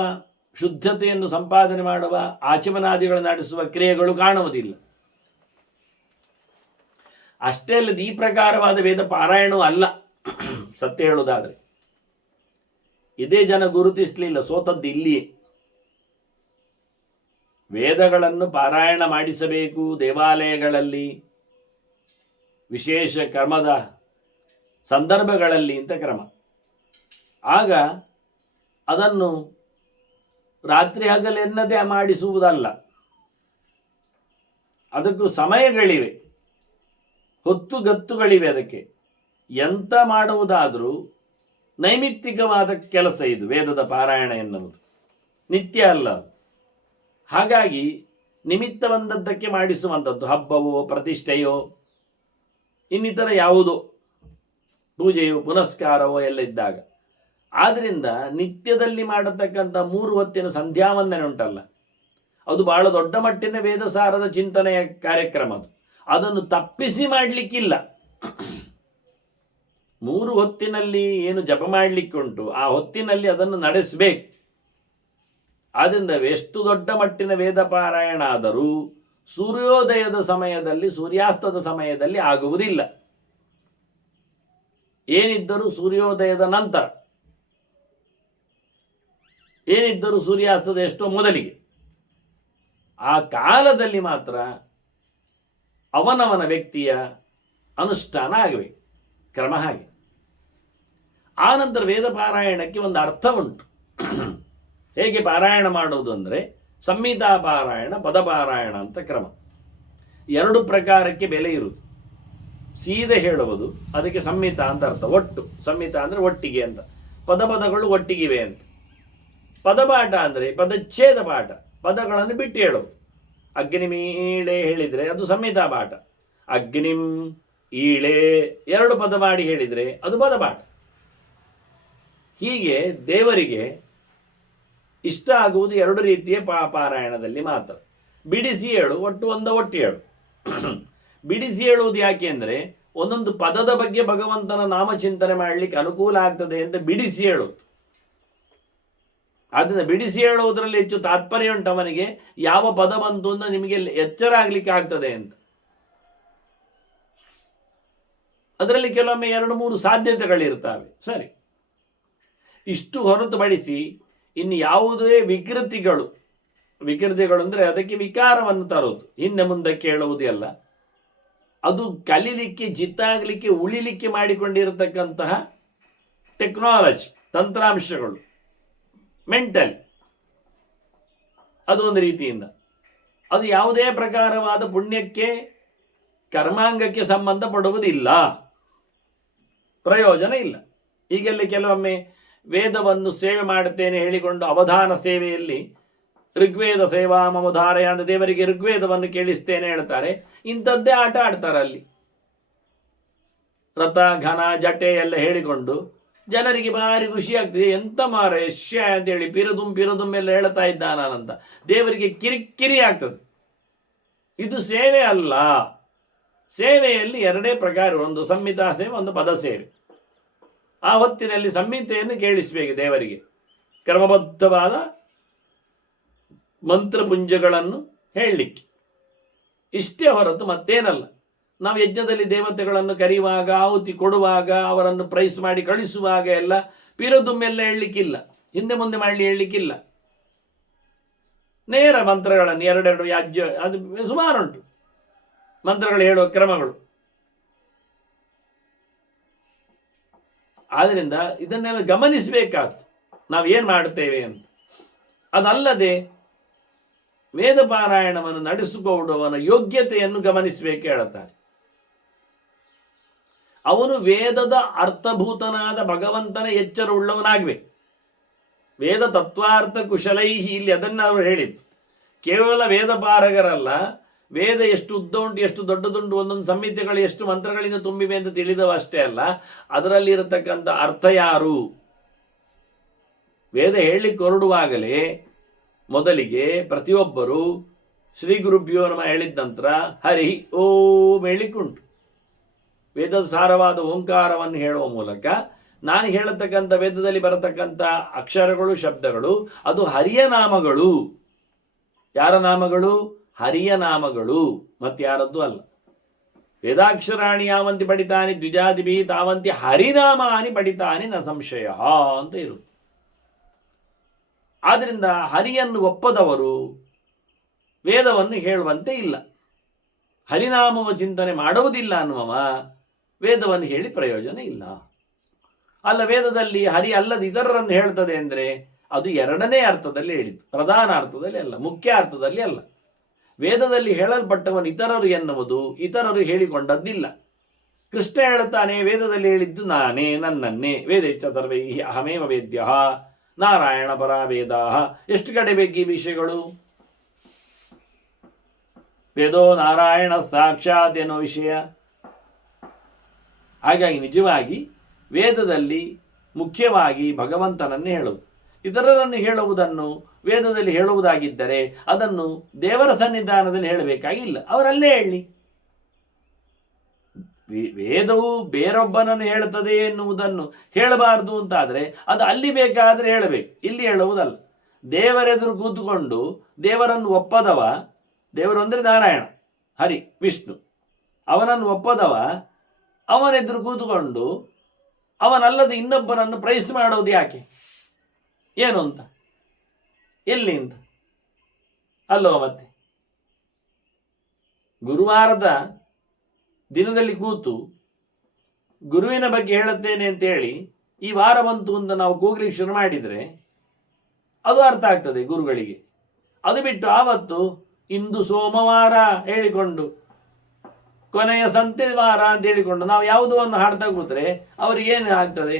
ಶುದ್ಧತೆಯನ್ನು ಸಂಪಾದನೆ ಮಾಡುವ, ಆಚಮನಾದಿಗಳು ನಡೆಸುವ ಕ್ರಿಯೆಗಳು ಕಾಣುವುದಿಲ್ಲ. ಅಷ್ಟೇ ಅಲ್ಲದೆ ಈ ಪ್ರಕಾರವಾದ ವೇದ ಪಾರಾಯಣವೂ ಅಲ್ಲ. ಸತ್ಯ ಹೇಳುವುದಾದರೆ ಇದೇ ಜನ ಗುರುತಿಸಲಿಲ್ಲ, ಸೋತದ್ದು ಇಲ್ಲಿಯೇ. ವೇದಗಳನ್ನು ಪಾರಾಯಣ ಮಾಡಿಸಬೇಕು ದೇವಾಲಯಗಳಲ್ಲಿ, ವಿಶೇಷ ಕರ್ಮದ ಸಂದರ್ಭಗಳಲ್ಲಿ ಅಂತ ಕ್ರಮ. ಆಗ ಅದನ್ನು ರಾತ್ರಿ ಹಗಲೆನ್ನದೇ ಮಾಡಿಸುವುದಲ್ಲ, ಅದಕ್ಕೂ ಸಮಯಗಳಿವೆ, ಹೊತ್ತುಗತ್ತುಗಳಿವೆ. ಅದಕ್ಕೆ ಎಂತ ಮಾಡುವುದಾದರೂ ನೈಮಿತ್ತಿಕವಾದ ಕೆಲಸ ಇದು. ವೇದದ ಪಾರಾಯಣ ಎನ್ನುವುದು ನಿತ್ಯ ಅಲ್ಲ. ಹಾಗಾಗಿ ನಿಮಿತ್ತ ಬಂದದ್ದಕ್ಕೆ ಮಾಡಿಸುವಂಥದ್ದು, ಹಬ್ಬವೋ ಪ್ರತಿಷ್ಠೆಯೋ ಇನ್ನಿತರ ಯಾವುದೋ ಪೂಜೆಯೋ ಪುನಸ್ಕಾರವೋ ಎಲ್ಲ ಇದ್ದಾಗ. ಆದ್ದರಿಂದ ನಿತ್ಯದಲ್ಲಿ ಮಾಡತಕ್ಕಂಥ 3 ಹೊತ್ತಿನ ಸಂಧ್ಯಾವಂದನೆ ಉಂಟಲ್ಲ, ಅದು ಬಹಳ ದೊಡ್ಡ ಮಟ್ಟಿನ ವೇದಸಾರದ ಚಿಂತನೆಯ ಕಾರ್ಯಕ್ರಮ. ಅದನ್ನು ತಪ್ಪಿಸಿ ಮಾಡಲಿಕ್ಕಿಲ್ಲ. 3 ಹೊತ್ತಿನಲ್ಲಿ ಏನು ಜಪ ಮಾಡಲಿಕ್ಕುಂಟು ಆ ಹೊತ್ತಿನಲ್ಲಿ ಅದನ್ನು ನಡೆಸಬೇಕು. ಆದ್ದರಿಂದ ಎಷ್ಟು ದೊಡ್ಡ ಮಟ್ಟಿನ ವೇದ ಪಾರಾಯಣ ಆದರೂ ಸೂರ್ಯೋದಯದ ಸಮಯದಲ್ಲಿ, ಸೂರ್ಯಾಸ್ತದ ಸಮಯದಲ್ಲಿ ಆಗುವುದಿಲ್ಲ. ಏನಿದ್ದರೂ ಸೂರ್ಯೋದಯದ ನಂತರ, ಏನಿದ್ದರೂ ಸೂರ್ಯಾಸ್ತದ ಎಷ್ಟೋ ಮೊದಲಿಗೆ, ಆ ಕಾಲದಲ್ಲಿ ಮಾತ್ರ ಅವನವನ ವ್ಯಕ್ತಿಯ ಅನುಷ್ಠಾನ ಆಗಬೇಕು, ಕ್ರಮ ಹಾಗೆ. ಆ ನಂತರ ವೇದ ಪಾರಾಯಣಕ್ಕೆ ಒಂದು ಅರ್ಥ ಉಂಟು. ಹೇಗೆ ಪಾರಾಯಣ ಮಾಡುವುದು ಅಂದರೆ ಸಂಹಿತಾ ಪಾರಾಯಣ, ಪದಪಾರಾಯಣ ಅಂತ ಕ್ರಮ. 2 ಪ್ರಕಾರಕ್ಕೆ ಬೆಲೆ ಇರುವುದು. ಸೀದೆ ಹೇಳುವುದು, ಅದಕ್ಕೆ ಸಂಹಿತ ಅಂತ ಅರ್ಥ. ಒಟ್ಟು ಸಂಹಿತ ಅಂದರೆ ಒಟ್ಟಿಗೆ ಅಂತ, ಪದಗಳು ಒಟ್ಟಿಗಿವೆ ಅಂತ. ಪದಪಾಠ ಅಂದರೆ ಪದಚ್ಛೇದ ಪಾಠ, ಪದಗಳನ್ನು ಬಿಟ್ಟು ಹೇಳುವುದು. ಅಗ್ನಿಮೀಳೆ ಹೇಳಿದರೆ ಅದು ಸಂಹಿತಾ ಪಾಠ. ಅಗ್ನಿಂ ಈಳೆ ಎರಡು ಪದ ಮಾಡಿ ಹೇಳಿದರೆ ಅದು ಪದಪಾಠ. ಹೀಗೆ ದೇವರಿಗೆ ಇಷ್ಟ ಆಗುವುದು ಎರಡು ರೀತಿಯ ಪಾರಾಯಣದಲ್ಲಿ ಮಾತ್ರ. ಬಿಡಿಸಿ ಹೇಳು, ಒಟ್ಟು ಹೇಳು. ಬಿಡಿಸಿ ಹೇಳುವುದು ಯಾಕೆ ಅಂದರೆ ಒಂದೊಂದು ಪದದ ಬಗ್ಗೆ ಭಗವಂತನ ನಾಮಚಿಂತನೆ ಮಾಡಲಿಕ್ಕೆ ಅನುಕೂಲ ಆಗ್ತದೆ ಅಂತ ಬಿಡಿಸಿ ಹೇಳುವುದು. ಆದ್ದರಿಂದ ಬಿಡಿಸಿ ಹೇಳುವುದರಲ್ಲಿ ಹೆಚ್ಚು ತಾತ್ಪರ್ಯ ಉಂಟು ಅವನಿಗೆ, ಯಾವ ಪದ ಬಂತು ಅಂತ ನಿಮಗೆ ಎಚ್ಚರ ಆಗಲಿಕ್ಕೆ ಆಗ್ತದೆ ಅಂತ. ಅದರಲ್ಲಿ ಕೆಲವೊಮ್ಮೆ 2-3 ಸಾಧ್ಯತೆಗಳಿರ್ತವೆ. ಸರಿ, ಇಷ್ಟು ಹೊರತುಪಡಿಸಿ ಇನ್ನು ಯಾವುದೇ ವಿಕೃತಿಗಳು ಅಂದರೆ ಅದಕ್ಕೆ ವಿಕಾರವನ್ನು ತರೋದು, ಹಿಂದೆ ಮುಂದಕ್ಕೆ ಹೇಳುವುದೇ ಅಲ್ಲ, ಅದು ಕಲೀಲಿಕ್ಕೆ, ಜಿತ್ತಾಗಲಿಕ್ಕೆ, ಉಳಿಲಿಕ್ಕೆ ಮಾಡಿಕೊಂಡಿರತಕ್ಕಂತಹ ಟೆಕ್ನಾಲಜಿ, ತಂತ್ರಾಂಶಗಳು, ಮೆಂಟಲ್, ಅದು ಒಂದು ರೀತಿಯಿಂದ ಅದು ಯಾವುದೇ ಪ್ರಕಾರವಾದ ಪುಣ್ಯಕ್ಕೆ, ಕರ್ಮಾಂಗಕ್ಕೆ ಸಂಬಂಧಪಡುವುದಿಲ್ಲ, ಪ್ರಯೋಜನ ಇಲ್ಲ. ಈಗೆಲ್ಲ ಕೆಲವೊಮ್ಮೆ ವೇದವನ್ನು ಸೇವೆ ಮಾಡುತ್ತೇನೆ ಹೇಳಿಕೊಂಡು ಅವಧಾನ ಸೇವೆಯಲ್ಲಿ ಋಗ್ವೇದ ಸೇವಾ ಮಮಧಾರಯ ಅಂತ ದೇವರಿಗೆ ಋಗ್ವೇದವನ್ನು ಕೇಳಿಸ್ತೇನೆ ಹೇಳ್ತಾರೆ. ಇಂಥದ್ದೇ ಆಟ ಆಡ್ತಾರೆ ಅಲ್ಲಿ. ರಥ ಘನ ಜಟೆ ಎಲ್ಲ ಹೇಳಿಕೊಂಡು ಜನರಿಗೆ ಭಾರಿ ಖುಷಿ ಆಗ್ತದೆ. ಎಂತ ಮಾರ ಯಶ್ಯ ಅಂತೇಳಿ ಪಿರುದುಂ ಎಲ್ಲ ಹೇಳ್ತಾ ಇದ್ದಾನಂತ ದೇವರಿಗೆ ಕಿರಿಕಿರಿ ಆಗ್ತದೆ. ಇದು ಸೇವೆ ಅಲ್ಲ. ಸೇವೆಯಲ್ಲಿ ಎರಡೇ ಪ್ರಕಾರ, ಒಂದು ಸಂಹಿತಾ ಸೇವೆ, ಒಂದು ಪದ ಸೇವೆ. ಆ ಹೊತ್ತಿನಲ್ಲಿ ಸಂಹಿತೆಯನ್ನು ಕೇಳಿಸಬೇಕು ದೇವರಿಗೆ, ಕ್ರಮಬದ್ಧವಾದ ಮಂತ್ರಪುಂಜಗಳನ್ನು ಹೇಳಲಿಕ್ಕೆ, ಇಷ್ಟೇ ಹೊರತು ಮತ್ತೇನಲ್ಲ. ನಾವು ಯಜ್ಞದಲ್ಲಿ ದೇವತೆಗಳನ್ನು ಕರೆಯುವಾಗ, ಆಹುತಿ ಕೊಡುವಾಗ, ಅವರನ್ನು ಪ್ರೈಸ್ ಮಾಡಿ ಕಳಿಸುವಾಗ ಎಲ್ಲ ಪಿರುದುಮ್ಮೆಲ್ಲ ಹೇಳಲಿಕ್ಕಿಲ್ಲ, ಹಿಂದೆ ಮುಂದೆ ಮಾಡಲಿ ಹೇಳಲಿಕ್ಕಿಲ್ಲ. ನೇರ ಮಂತ್ರಗಳನ್ನು ಎರಡೆರಡು ಯಾಜ್ಯ, ಅದು ಸುಮಾರುಂಟು ಮಂತ್ರಗಳು ಹೇಳುವ ಕ್ರಮಗಳು. ಆದ್ದರಿಂದ ಇದನ್ನೆಲ್ಲ ಗಮನಿಸಬೇಕಾಗ್ತು ನಾವೇನು ಮಾಡುತ್ತೇವೆ ಅಂತ. ಅದಲ್ಲದೆ ವೇದ ಪಾರಾಯಣವನ್ನು ನಡೆಸಿಕೊಡುವವನ ಯೋಗ್ಯತೆಯನ್ನು ಗಮನಿಸಬೇಕು ಹೇಳುತ್ತಾರೆ. ಅವನು ವೇದದ ಅರ್ಥಭೂತನಾದ ಭಗವಂತನ ಎಚ್ಚರ ಉಳ್ಳವನಾಗಬೇಕು. ವೇದ ತತ್ವಾರ್ಥ ಕುಶಲೈಹಿ, ಇಲ್ಲಿ ಅದನ್ನು ಅವರು ಹೇಳಿದ್ದು. ಕೇವಲ ವೇದ ಪಾರಗರಲ್ಲ, ವೇದ ಎಷ್ಟು ಉದ್ದ ಉಂಟು, ಎಷ್ಟು ದೊಡ್ಡದುಂಟು, ಒಂದೊಂದು ಸಂಹಿತೆಗಳು ಎಷ್ಟು ಮಂತ್ರಗಳಿಂದ ತುಂಬಿವೆ ಅಂತ ತಿಳಿದವ ಅಷ್ಟೇ ಅಲ್ಲ, ಅದರಲ್ಲಿ ಇರತಕ್ಕಂಥ ಅರ್ಥ ಯಾರು. ವೇದ ಹೇಳಲಿಕ್ಕೆ ಹೊರಡುವಾಗಲೇ ಮೊದಲಿಗೆ ಪ್ರತಿಯೊಬ್ಬರು ಶ್ರೀ ಗುರುಭ್ಯೋ ನಮಃ ಹೇಳಿದ ನಂತರ ಹರಿ ಓಂ ಹೇಳಿಕ್ಕುಂಟು. ವೇದದ ಸಾರವಾದ ಓಂಕಾರವನ್ನು ಹೇಳುವ ಮೂಲಕ ನಾನು ಹೇಳತಕ್ಕಂಥ ವೇದದಲ್ಲಿ ಬರತಕ್ಕಂಥ ಅಕ್ಷರಗಳು, ಶಬ್ದಗಳು, ಅದು ಹರಿಯ ನಾಮಗಳು. ಯಾರ ನಾಮಗಳು? ಹರಿಯ ನಾಮಗಳು, ಮತ್ತಾರದ್ದು ಅಲ್ಲ. ವೇದಾಕ್ಷರಾಣಿ ಯಾವಂತಿ ಪಡಿತಾನಿ ದ್ವಿಜಾದಿಭಿ ತಾವಂತಿ ಹರಿನಾಮಾನಿ ಪಡಿತಾನಿ ನ ಸಂಶಯ ಅಂತ ಇರುವುದು. ಆದ್ದರಿಂದ ಹರಿಯನ್ನು ಒಪ್ಪದವರು ವೇದವನ್ನು ಹೇಳುವಂತೆ ಇಲ್ಲ. ಹರಿನಾಮವ ಚಿಂತನೆ ಮಾಡುವುದಿಲ್ಲ ಅನ್ನುವ ವೇದವನ್ನು ಹೇಳಿ ಪ್ರಯೋಜನ ಇಲ್ಲ. ಅಲ್ಲ, ವೇದದಲ್ಲಿ ಹರಿ ಅಲ್ಲದ ಇತರರನ್ನು ಹೇಳ್ತದೆ ಅಂದರೆ ಅದು ಎರಡನೇ ಅರ್ಥದಲ್ಲಿ ಹೇಳಿದ್ದು, ಪ್ರಧಾನ ಅರ್ಥದಲ್ಲಿ ಅಲ್ಲ, ಮುಖ್ಯ ಅರ್ಥದಲ್ಲಿ ಅಲ್ಲ. ವೇದದಲ್ಲಿ ಹೇಳಲ್ಪಟ್ಟವನು ಇತರರು ಎನ್ನುವುದು ಇತರರು ಹೇಳಿಕೊಂಡದ್ದಿಲ್ಲ. ಕೃಷ್ಣ ಹೇಳುತ್ತಾನೆ, ವೇದದಲ್ಲಿ ಹೇಳಿದ್ದು ನಾನೇ, ನನ್ನನ್ನೇ. ವೇದೇಚ್ಛ ಸರ್ವೈ ಅಹಮೇವ ವೇದ್ಯ ನಾರಾಯಣ ಪರ ವೇದ. ಎಷ್ಟು ಕಡೆ ಬೇಕು ಈ ವಿಷಯಗಳು? ವೇದೋ ನಾರಾಯಣ ಸಾಕ್ಷಾತ್ ಎನ್ನುವ ವಿಷಯ. ಹಾಗಾಗಿ ನಿಜವಾಗಿ ವೇದದಲ್ಲಿ ಮುಖ್ಯವಾಗಿ ಭಗವಂತನನ್ನೇ ಹೇಳುವುದು. ಇತರರನ್ನು ಹೇಳುವುದನ್ನು ವೇದದಲ್ಲಿ ಹೇಳುವುದಾಗಿದ್ದರೆ ಅದನ್ನು ದೇವರ ಸನ್ನಿಧಾನದಲ್ಲಿ ಹೇಳಬೇಕಾಗಿಲ್ಲ, ಅವರಲ್ಲೇ ಹೇಳಿ. ವೇದವು ಬೇರೊಬ್ಬನನ್ನು ಹೇಳುತ್ತದೆ ಎನ್ನುವುದನ್ನು ಹೇಳಬಾರದು ಅಂತಾದರೆ ಅದು ಅಲ್ಲಿ ಬೇಕಾದರೆ ಹೇಳಬೇಕು, ಇಲ್ಲಿ ಹೇಳುವುದಲ್ಲ. ದೇವರೆದುರು ಕೂತುಕೊಂಡು ದೇವರನ್ನು ಒಪ್ಪದವ, ದೇವರು ಅಂದರೆ ನಾರಾಯಣ, ಹರಿ, ವಿಷ್ಣು, ಅವನನ್ನು ಒಪ್ಪದವ ಅವನೆದುರು ಕೂತುಕೊಂಡು ಅವನಲ್ಲದ ಇನ್ನೊಬ್ಬನನ್ನು ಪ್ರೈಸ್ ಮಾಡೋದು ಯಾಕೆ? ಏನು ಅಂತ, ಎಲ್ಲಿ ಅಂತ ಅಲ್ಲವ? ಮತ್ತೆ ಗುರುವಾರದ ದಿನದಲ್ಲಿ ಕೂತು ಗುರುವಿನ ಬಗ್ಗೆ ಹೇಳುತ್ತೇನೆ ಅಂತೇಳಿ ಈ ವಾರ ಬಂತು ಅಂತ ನಾವು ಕೂಗ್ಲಿಕ್ಕೆ ಶುರು ಮಾಡಿದರೆ ಅದು ಅರ್ಥ ಆಗ್ತದೆ ಗುರುಗಳಿಗೆ. ಅದು ಬಿಟ್ಟು ಆವತ್ತು ಇಂದು ಸೋಮವಾರ ಹೇಳಿಕೊಂಡು ಕೊನೆಯ ಸಂತೆ ವಾರ ಅಂತ ಹೇಳಿಕೊಂಡು ನಾವು ಯಾವುದೋ ಒಂದು ಹಾಡ್ತಾ ಕೂತ್ರೆ ಅವ್ರಿಗೇನು ಆಗ್ತದೆ?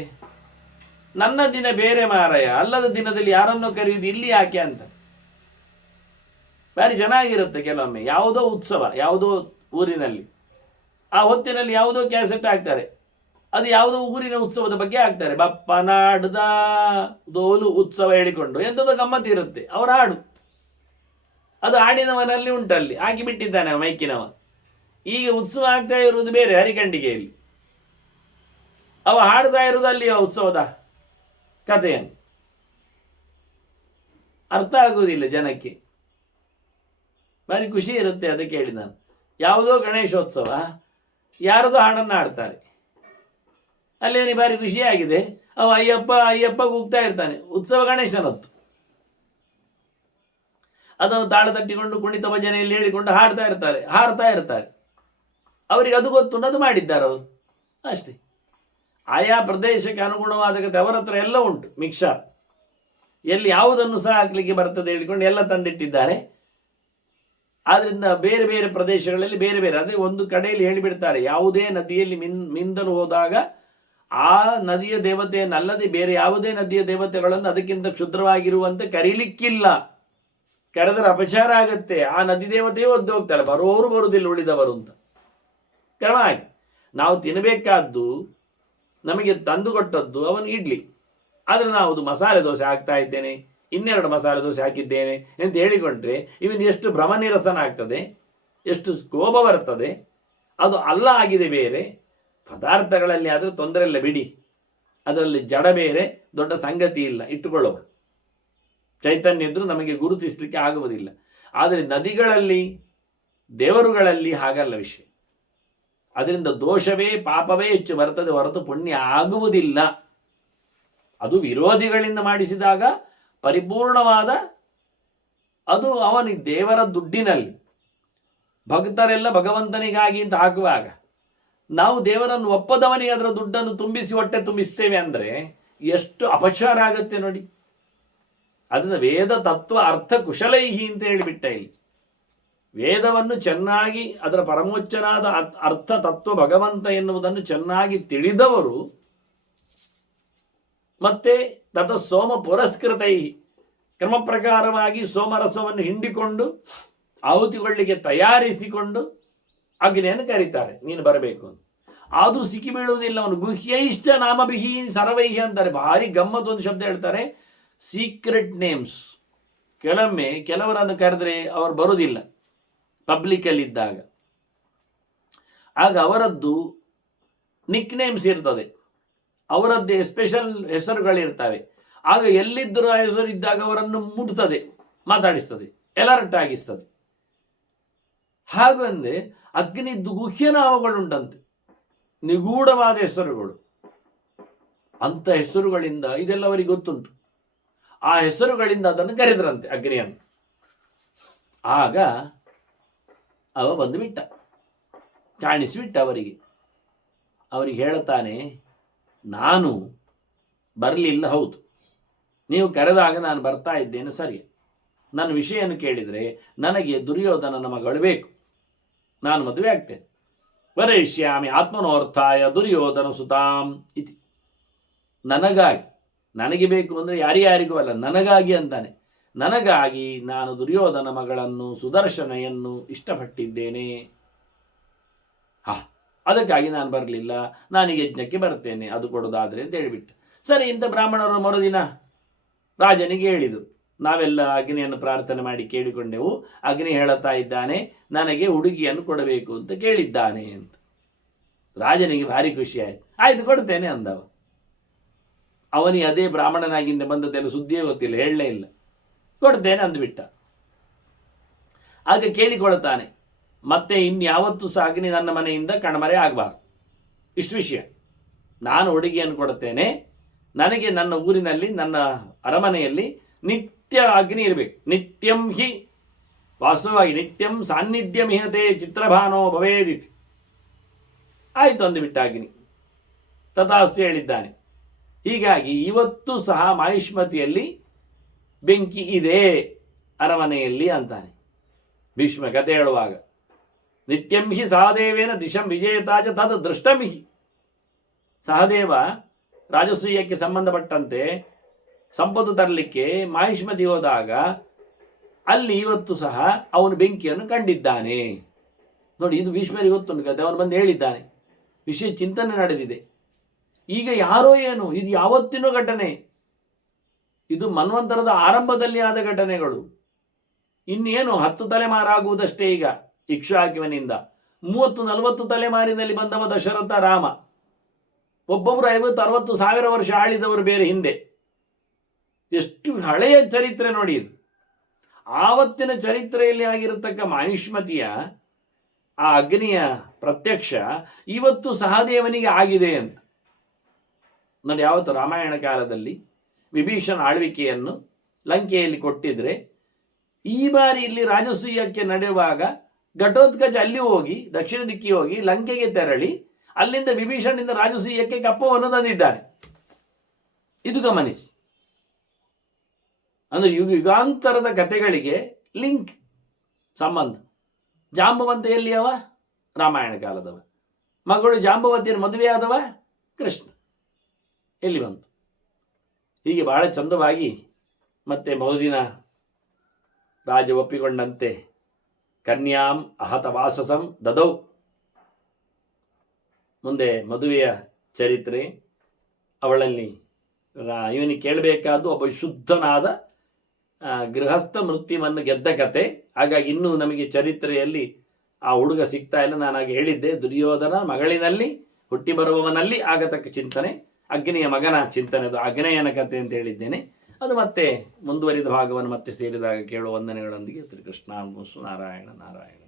ನನ್ನ ದಿನ ಬೇರೆ ಮಾರಾಯ, ಅಲ್ಲದ ದಿನದಲ್ಲಿ ಯಾರನ್ನು ಕರೆಯುವುದು ಇಲ್ಲಿ ಯಾಕೆ ಅಂತ. ಭಾರಿ ಚೆನ್ನಾಗಿರುತ್ತೆ. ಕೆಲವೊಮ್ಮೆ ಯಾವುದೋ ಉತ್ಸವ, ಯಾವುದೋ ಊರಿನಲ್ಲಿ ಆ ಹೊತ್ತಿನಲ್ಲಿ ಯಾವುದೋ ಕ್ಯಾಸೆಟ್ ಹಾಕ್ತಾರೆ, ಅದು ಯಾವುದೋ ಊರಿನ ಉತ್ಸವದ ಬಗ್ಗೆ ಹಾಕ್ತಾರೆ. ಬಪ್ಪನಾಡ್ದ ದೋಲು ಉತ್ಸವ ಹೇಳಿಕೊಂಡು ಎಂಥದ್ದು ಗಮ್ಮತ್ತು ಇರುತ್ತೆ ಅವರ ಹಾಡು. ಅದು ಹಾಡಿನವನಲ್ಲಿ ಉಂಟಲ್ಲಿ ಹಾಕಿಬಿಟ್ಟಿದ್ದಾನೆ ಮೈಕಿನವ. ಈಗ ಉತ್ಸವ ಆಗ್ತಾ ಇರುವುದು ಬೇರೆ ಹರಿಕಂಡಿಗೆಯಲ್ಲಿ, ಅವ ಹಾಡ್ತಾ ಇರುವುದು ಅಲ್ಲಿ ಉತ್ಸವದ ಕಥೆಯನ್ನು. ಅರ್ಥ ಆಗುವುದಿಲ್ಲ ಜನಕ್ಕೆ. ಭಾರಿ ಖುಷಿ ಇರುತ್ತೆ ಅದಕ್ಕೆ ಹೇಳಿ ನಾನು. ಯಾವುದೋ ಗಣೇಶೋತ್ಸವ ಯಾರದೋ ಹಾಡನ್ನು ಹಾಡ್ತಾರೆ, ಅಲ್ಲೇನಿ ಭಾರಿ ಖುಷಿಯಾಗಿದೆ. ಅವ ಅಯ್ಯಪ್ಪ ಅಯ್ಯಪ್ಪ ಕೂಗ್ತಾ ಇರ್ತಾನೆ. ಉತ್ಸವ ಗಣೇಶನತ್ತು. ಅದನ್ನು ತಾಳ ತಟ್ಟಿಕೊಂಡು ಕುಣಿತ ಭಜನೆಯಲ್ಲಿ ಹೇಳಿಕೊಂಡು ಹಾಡ್ತಾ ಇರ್ತಾರೆ, ಹಾರ್ತಾ ಇರ್ತಾರೆ. ಅವರಿಗೆ ಅದು ಗೊತ್ತು, ಅದು ಮಾಡಿದ್ದಾರೆ ಅವರು ಅಷ್ಟೇ. ಆಯಾ ಪ್ರದೇಶಕ್ಕೆ ಅನುಗುಣವಾದ ಕತೆ ಅವರ ಹತ್ರ ಎಲ್ಲ ಉಂಟು. ಮಿಕ್ಸರ್ ಎಲ್ಲಿ ಯಾವುದನ್ನು ಸಹ ಹಾಕ್ಲಿಕ್ಕೆ ಬರ್ತದೆ ಹೇಳಿಕೊಂಡು ಎಲ್ಲ ತಂದಿಟ್ಟಿದ್ದಾರೆ. ಆದ್ರಿಂದ ಬೇರೆ ಬೇರೆ ಪ್ರದೇಶಗಳಲ್ಲಿ ಬೇರೆ ಬೇರೆ, ಅದೇ ಒಂದು ಕಡೆಯಲ್ಲಿ ಹೇಳಿಬಿಡ್ತಾರೆ, ಯಾವುದೇ ನದಿಯಲ್ಲಿ ಮಿಂದಲು ಹೋದಾಗ ಆ ನದಿಯ ದೇವತೆಯನ್ನಲ್ಲದೆ ಬೇರೆ ಯಾವುದೇ ನದಿಯ ದೇವತೆಗಳನ್ನು ಅದಕ್ಕಿಂತ ಕ್ಷುದ್ರವಾಗಿರುವಂತೆ ಕರೀಲಿಕ್ಕಿಲ್ಲ. ಕರೆದರೆ ಅಪಚಾರ ಆಗತ್ತೆ. ಆ ನದಿ ದೇವತೆಯೂ ಒದ್ದು ಹೋಗ್ತಾರೆ, ಬರೋರು ಬರುವುದಿಲ್ಲ ಉಳಿದವರು ಅಂತ ಕ್ರಮ ಆಗಿ. ನಾವು ತಿನ್ನಬೇಕಾದ್ದು ನಮಗೆ ತಂದು ಕೊಟ್ಟದ್ದು ಅವನು ಇಡ್ಲಿ, ಆದರೆ ನಾವು ಅದು ಮಸಾಲೆ ದೋಸೆ ಹಾಕ್ತಾ ಇದ್ದೇನೆ, ಇನ್ನೆರಡು ಮಸಾಲೆ ದೋಸೆ ಹಾಕಿದ್ದೇನೆ ಅಂತ ಹೇಳಿಕೊಂಡ್ರೆ ಇವನು ಎಷ್ಟು ಭ್ರಮ ನಿರಸನ ಆಗ್ತದೆ, ಎಷ್ಟು ಕೋಪ ಬರ್ತದೆ. ಅದು ಅಲ್ಲ ಆಗಿದೆ ಬೇರೆ. ಪದಾರ್ಥಗಳಲ್ಲಿ ಆದರೆ ತೊಂದರೆ ಇಲ್ಲ ಬಿಡಿ, ಅದರಲ್ಲಿ ಜಡ ಬೇರೆ, ದೊಡ್ಡ ಸಂಗತಿ ಇಲ್ಲ, ಇಟ್ಟುಕೊಳ್ಳುವ ಚೈತನ್ಯ ಇದ್ರೂ ನಮಗೆ ಗುರುತಿಸಲಿಕ್ಕೆ ಆಗುವುದಿಲ್ಲ. ಆದರೆ ನದಿಗಳಲ್ಲಿ ದೇವರುಗಳಲ್ಲಿ ಹಾಗಲ್ಲ ವಿಷಯ. ಅದರಿಂದ ದೋಷವೇ ಪಾಪವೇ ಹೆಚ್ಚು ಬರ್ತದೆ ಹೊರತು ಪುಣ್ಯ ಆಗುವುದಿಲ್ಲ. ಅದು ವಿರೋಧಿಗಳಿಂದ ಮಾಡಿಸಿದಾಗ ಪರಿಪೂರ್ಣವಾದ ಅದು ಅವನಿಗೆ ದೇವರ ದುಡ್ಡಿನಲ್ಲಿ, ಭಕ್ತರೆಲ್ಲ ಭಗವಂತನಿಗಾಗಿ ಅಂತ ಹಾಕುವಾಗ ನಾವು ದೇವರನ್ನು ಒಪ್ಪದವನಿಗೆ ಅದರ ದುಡ್ಡನ್ನು ತುಂಬಿಸಿ ಹೊಟ್ಟೆ ತುಂಬಿಸ್ತೇವೆ ಅಂದರೆ ಎಷ್ಟು ಅಪಚಾರ ಆಗುತ್ತೆ ನೋಡಿ. ಅದನ್ನು ವೇದ ತತ್ವ ಅರ್ಥ ಕುಶಲೈಹಿ ಅಂತ ಹೇಳಿಬಿಟ್ಟ ಇಲ್ಲಿ. ವೇದವನ್ನು ಚೆನ್ನಾಗಿ ಅದರ ಪರಮೋಚ್ಚನಾದ ಅರ್ಥ ತತ್ವ ಭಗವಂತ ಎನ್ನುವುದನ್ನು ಚೆನ್ನಾಗಿ ತಿಳಿದವರು, ಮತ್ತೆ ತತ ಸೋಮ ಪುರಸ್ಕೃತೈ ಕ್ರಮ ಪ್ರಕಾರವಾಗಿ ಸೋಮರಸವನ್ನು ಹಿಂಡಿಕೊಂಡು ಆಹುತಿಗೊಳ್ಳಿಗೆ ತಯಾರಿಸಿಕೊಂಡು ಅಗ್ನಿಯನ್ನು ಕರೀತಾರೆ, ನೀನು ಬರಬೇಕು ಅಂತ. ಆದರೂ ಸಿಕ್ಕಿ ಬೀಳುವುದಿಲ್ಲ ಅವನು. ಗುಹ್ಯೈಷ್ಟ ನಾಮಭಿಹಿ ಸರ್ವೈಹಿ ಅಂತಾರೆ. ಭಾರಿ ಗಮ್ಮತ್ತು ಒಂದು ಶಬ್ದ ಹೇಳ್ತಾರೆ, ಸೀಕ್ರೆಟ್ ನೇಮ್ಸ್. ಕೆಲವೊಮ್ಮೆ ಕೆಲವರನ್ನು ಕರೆದ್ರೆ ಅವರು ಬರುವುದಿಲ್ಲ ಪಬ್ಲಿಕ್ಕಲ್ಲಿದ್ದಾಗ, ಆಗ ಅವರದ್ದು ನಿಕ್ ನೇಮ್ಸ್ ಇರ್ತದೆ, ಅವರದ್ದೇ ಸ್ಪೆಷಲ್ ಹೆಸರುಗಳಿರ್ತವೆ. ಆಗ ಎಲ್ಲಿದ್ದರೂ ಆ ಹೆಸರು ಇದ್ದಾಗ ಅವರನ್ನು ಮುಟ್ತದೆ, ಮಾತಾಡಿಸ್ತದೆ, ಎಲರ್ಟ್ ಆಗಿಸ್ತದೆ. ಹಾಗಂದ್ರೆ ಅಗ್ನಿದ್ದು ಗುಹ್ಯ ನಾಮಗಳುಂಟಂತೆ, ನಿಗೂಢವಾದ ಹೆಸರುಗಳು. ಅಂಥ ಹೆಸರುಗಳಿಂದ ಇದೆಲ್ಲ ಅವರಿಗೆ ಗೊತ್ತುಂಟು. ಆ ಹೆಸರುಗಳಿಂದ ಅದನ್ನು ಕರೆದ್ರಂತೆ ಅಗ್ನಿಯನ್ನು. ಆಗ ಅವ ಬಂದು ಬಿಟ್ಟ, ಕಾಣಿಸಿಬಿಟ್ಟ ಅವರಿಗೆ. ಅವರಿಗೆ ಹೇಳುತ್ತಾನೆ, ನಾನು ಬರಲಿಲ್ಲ, ಹೌದು, ನೀವು ಕರೆದಾಗ ನಾನು ಬರ್ತಾ ಇದ್ದೇನೆ, ಸರಿ. ನನ್ನ ವಿಷಯವನ್ನು ಕೇಳಿದರೆ ನನಗೆ ದುರ್ಯೋಧನನ ಮಗಳು ಬೇಕು, ನಾನು ಮದುವೆ ಆಗ್ತೇನೆ. ವರಯಿಷ್ಯಾಮಿ ಆತ್ಮನೋರ್ಥಾಯ ದುರ್ಯೋಧನ ಸುತಾಂ ಇತಿ. ನನಗಾಗಿ, ನನಗೆ ಬೇಕು ಅಂದರೆ ಯಾರಿಗಾರಿಗೂ ಅಲ್ಲ, ನನಗಾಗಿ ಅಂತಾನೆ. ನನಗಾಗಿ ನಾನು ದುರ್ಯೋಧನ ಮಗಳನ್ನು ಸುದರ್ಶನೆಯನ್ನು ಇಷ್ಟಪಟ್ಟಿದ್ದೇನೆ. ಅದಕ್ಕಾಗಿ ನಾನು ಬರಲಿಲ್ಲ, ನಾನು ಯಜ್ಞಕ್ಕೆ ಬರ್ತೇನೆ, ಅದು ಕೊಡೋದಾದರೆ ಅಂತ ಹೇಳಿಬಿಟ್ಟು. ಸರಿ, ಇಂಥ ಬ್ರಾಹ್ಮಣರು ಮರುದಿನ ರಾಜನಿಗೆ ಹೇಳಿದರು, ನಾವೆಲ್ಲ ಅಗ್ನಿಯನ್ನು ಪ್ರಾರ್ಥನೆ ಮಾಡಿ ಕೇಳಿಕೊಂಡೆವು, ಅಗ್ನಿ ಹೇಳುತ್ತಾ ಇದ್ದಾನೆ ನನಗೆ ಹುಡುಗಿಯನ್ನು ಕೊಡಬೇಕು ಅಂತ ಕೇಳಿದ್ದಾನೆ ಅಂತ. ರಾಜನಿಗೆ ಭಾರಿ ಖುಷಿ ಆಯಿತು. ಆಯ್ತು, ಕೊಡ್ತೇನೆ ಅಂದವ. ಅವನಿಗೆ ಅದೇ ಬ್ರಾಹ್ಮಣನಾಗಿಂದ ಬಂದದ್ದೆಲ್ಲ ಸುದ್ದಿಯೇ ಗೊತ್ತಿಲ್ಲ, ಹೇಳಲೇ ಇಲ್ಲ. ಕೊಡ್ತೇನೆ ಅಂದುಬಿಟ್ಟ. ಆಗ ಕೇಳಿಕೊಳ್ತಾನೆ, ಮತ್ತೆ ಇನ್ಯಾವತ್ತೂ ಸಹ ಅಗ್ನಿ ನನ್ನ ಮನೆಯಿಂದ ಕಣ್ಮರೆ ಆಗಬಾರ್ದು, ಇಷ್ಟು ವಿಷಯ. ನಾನು ಹುಡುಗಿಯನ್ನು ಕೊಡುತ್ತೇನೆ, ನನಗೆ ನನ್ನ ಊರಿನಲ್ಲಿ ನನ್ನ ಅರಮನೆಯಲ್ಲಿ ನಿತ್ಯ ಅಗ್ನಿ ಇರಬೇಕು. ನಿತ್ಯಂ ಹಿ, ವಾಸ್ತವವಾಗಿ ನಿತ್ಯಂ ಸಾನ್ನಿಧ್ಯಂ ಹಿಹತೆ ಚಿತ್ರಭಾನೋ ಭವೇದಿತಿ. ಆಯಿತು ಅಂದುಬಿಟ್ಟ ಅಗ್ನಿ. ತಥಾಸ್ತು ಹೇಳಿದ್ದಾನೆ. ಹೀಗಾಗಿ ಇವತ್ತು ಸಹ ಮಾಹಿಷ್ಮತಿಯಲ್ಲಿ ಬೆಂಕಿ ಇದೆ ಅರಮನೆಯಲ್ಲಿ ಅಂತಾನೆ ಭೀಷ್ಮ ಕತೆ ಹೇಳುವಾಗ. ನಿತ್ಯಂ ಹಿ ಸಹದೇವೇನ ದಿಶಂ ವಿಜೇತಾಜ ತದ್ ದೃಷ್ಟಮಿ. ಸಹದೇವ ರಾಜಸೂಯಕ್ಕೆ ಸಂಬಂಧಪಟ್ಟಂತೆ ಸಂಪತ್ತು ತರಲಿಕ್ಕೆ ಮಾಹಿಷ್ಮತಿ ಹೋದಾಗ ಅಲ್ಲಿ ಇವತ್ತು ಸಹ ಅವನು ಬೆಂಕಿಯನ್ನು ಕಂಡಿದ್ದಾನೆ. ನೋಡಿ, ಇದು ಭೀಷ್ಮರಿಗೆ ಗೊತ್ತುಂಟು ಕತೆ. ಅವನು ಬಂದು ಹೇಳಿದ್ದಾನೆ, ವಿಷಯ ಚಿಂತನೆ ನಡೆದಿದೆ. ಈಗ ಯಾರೋ ಏನು, ಇದು ಯಾವತ್ತಿನ ಘಟನೆ, ಇದು ಮನ್ವಂತರದ ಆರಂಭದಲ್ಲಿ ಆದ ಘಟನೆಗಳು. ಇನ್ನೇನು 10 ತಲೆಮಾರಾಗುವುದಷ್ಟೇ. ಈಗ ಇಕ್ಷಾಕಿವನಿಂದ 30-40 ತಲೆಮಾರಿನಲ್ಲಿ ಬಂದವ ದಶರಥ ರಾಮ. ಒಬ್ಬೊಬ್ಬರು 50-60 ಸಾವಿರ ವರ್ಷ ಆಳಿದವರು ಬೇರೆ ಹಿಂದೆ. ಎಷ್ಟು ಹಳೆಯ ಚರಿತ್ರೆ ನೋಡಿ ಇದು. ಆವತ್ತಿನ ಚರಿತ್ರೆಯಲ್ಲಿ ಆಗಿರತಕ್ಕ ಮಾಹಿಷ್ಮತಿಯ ಆ ಅಗ್ನಿಯ ಪ್ರತ್ಯಕ್ಷ ಇವತ್ತು ಸಹದೇವನಿಗೆ ಆಗಿದೆ ಅಂತ ನೋಡಿ. ಯಾವತ್ತು ರಾಮಾಯಣ ಕಾಲದಲ್ಲಿ ವಿಭೀಷಣ ಆಳ್ವಿಕೆಯನ್ನು ಲಂಕೆಯಲ್ಲಿ ಕೊಟ್ಟಿದ್ರೆ, ಈ ಬಾರಿ ಇಲ್ಲಿ ರಾಜಸೂಯಕ್ಕೆ ನಡೆಯುವಾಗ ಘಟೋತ್ಕಚ ಅಲ್ಲಿ ಹೋಗಿ ದಕ್ಷಿಣ ದಿಕ್ಕಿಗೆ ಹೋಗಿ ಲಂಕೆಗೆ ತೆರಳಿ ಅಲ್ಲಿಂದ ವಿಭೀಷಣದಿಂದ ರಾಜಸೂಯಕ್ಕೆ ಕಪ್ಪವನ್ನು ತಂದಿದ್ದಾನೆ. ಇದು ಗಮನಿಸಿ. ಅಂದರೆ ಯುಗಾಂತರದ ಕಥೆಗಳಿಗೆ ಲಿಂಕ್, ಸಂಬಂಧ. ಜಾಂಬವಂತ ಎಲ್ಲಿಯವ? ರಾಮಾಯಣ ಕಾಲದವ. ಮಗಳು ಜಾಂಬವತಿಯನ್ನು ಮದುವೆಯಾದವ ಕೃಷ್ಣ. ಎಲ್ಲಿ ಬಂತು? ಹೀಗೆ ಬಹಳ ಚಂದವಾಗಿ ಮತ್ತೆ ಮೌದಿನ ರಾಜ ಒಪ್ಪಿಕೊಂಡಂತೆ ಕನ್ಯಾಂ ಅಹತ ವಾಸಸಂ ದದೌ. ಮುಂದೆ ಮದುವೆಯ ಚರಿತ್ರೆ. ಅವಳಲ್ಲಿ ಇವನಿಗೆ ಕೇಳಬೇಕಾದ್ದು ಒಬ್ಬ ಶುದ್ಧನಾದ ಗೃಹಸ್ಥ ಮೃತ್ಯುವನ್ನು ಗೆದ್ದ ಕತೆ. ಹಾಗಾಗಿ ಇನ್ನೂ ನಮಗೆ ಚರಿತ್ರೆಯಲ್ಲಿ ಆ ಹುಡುಗ ಸಿಗ್ತಾ ಇಲ್ಲ. ನಾನಾಗಿ ಹೇಳಿದ್ದೆ, ದುರ್ಯೋಧನ ಮಗಳಿನಲ್ಲಿ ಹುಟ್ಟಿ ಬರುವವನಲ್ಲಿ ಆಗತಕ್ಕ ಚಿಂತನೆ, ಅಗ್ನಿಯ ಮಗನ ಚಿಂತನೆ, ಅದು ಅಗ್ನೇಯನ ಕಥೆ ಅಂತ ಹೇಳಿದ್ದೇನೆ. ಅದು ಮತ್ತೆ ಮುಂದುವರಿದ ಭಾಗವನ್ನು ಮತ್ತೆ ಸೇರಿದಾಗ ಕೇಳುವ ವಂದನೆಗಳೊಂದಿಗೆ ಶ್ರೀಕೃಷ್ಣ ನಾರಾಯಣ ನಾರಾಯಣ.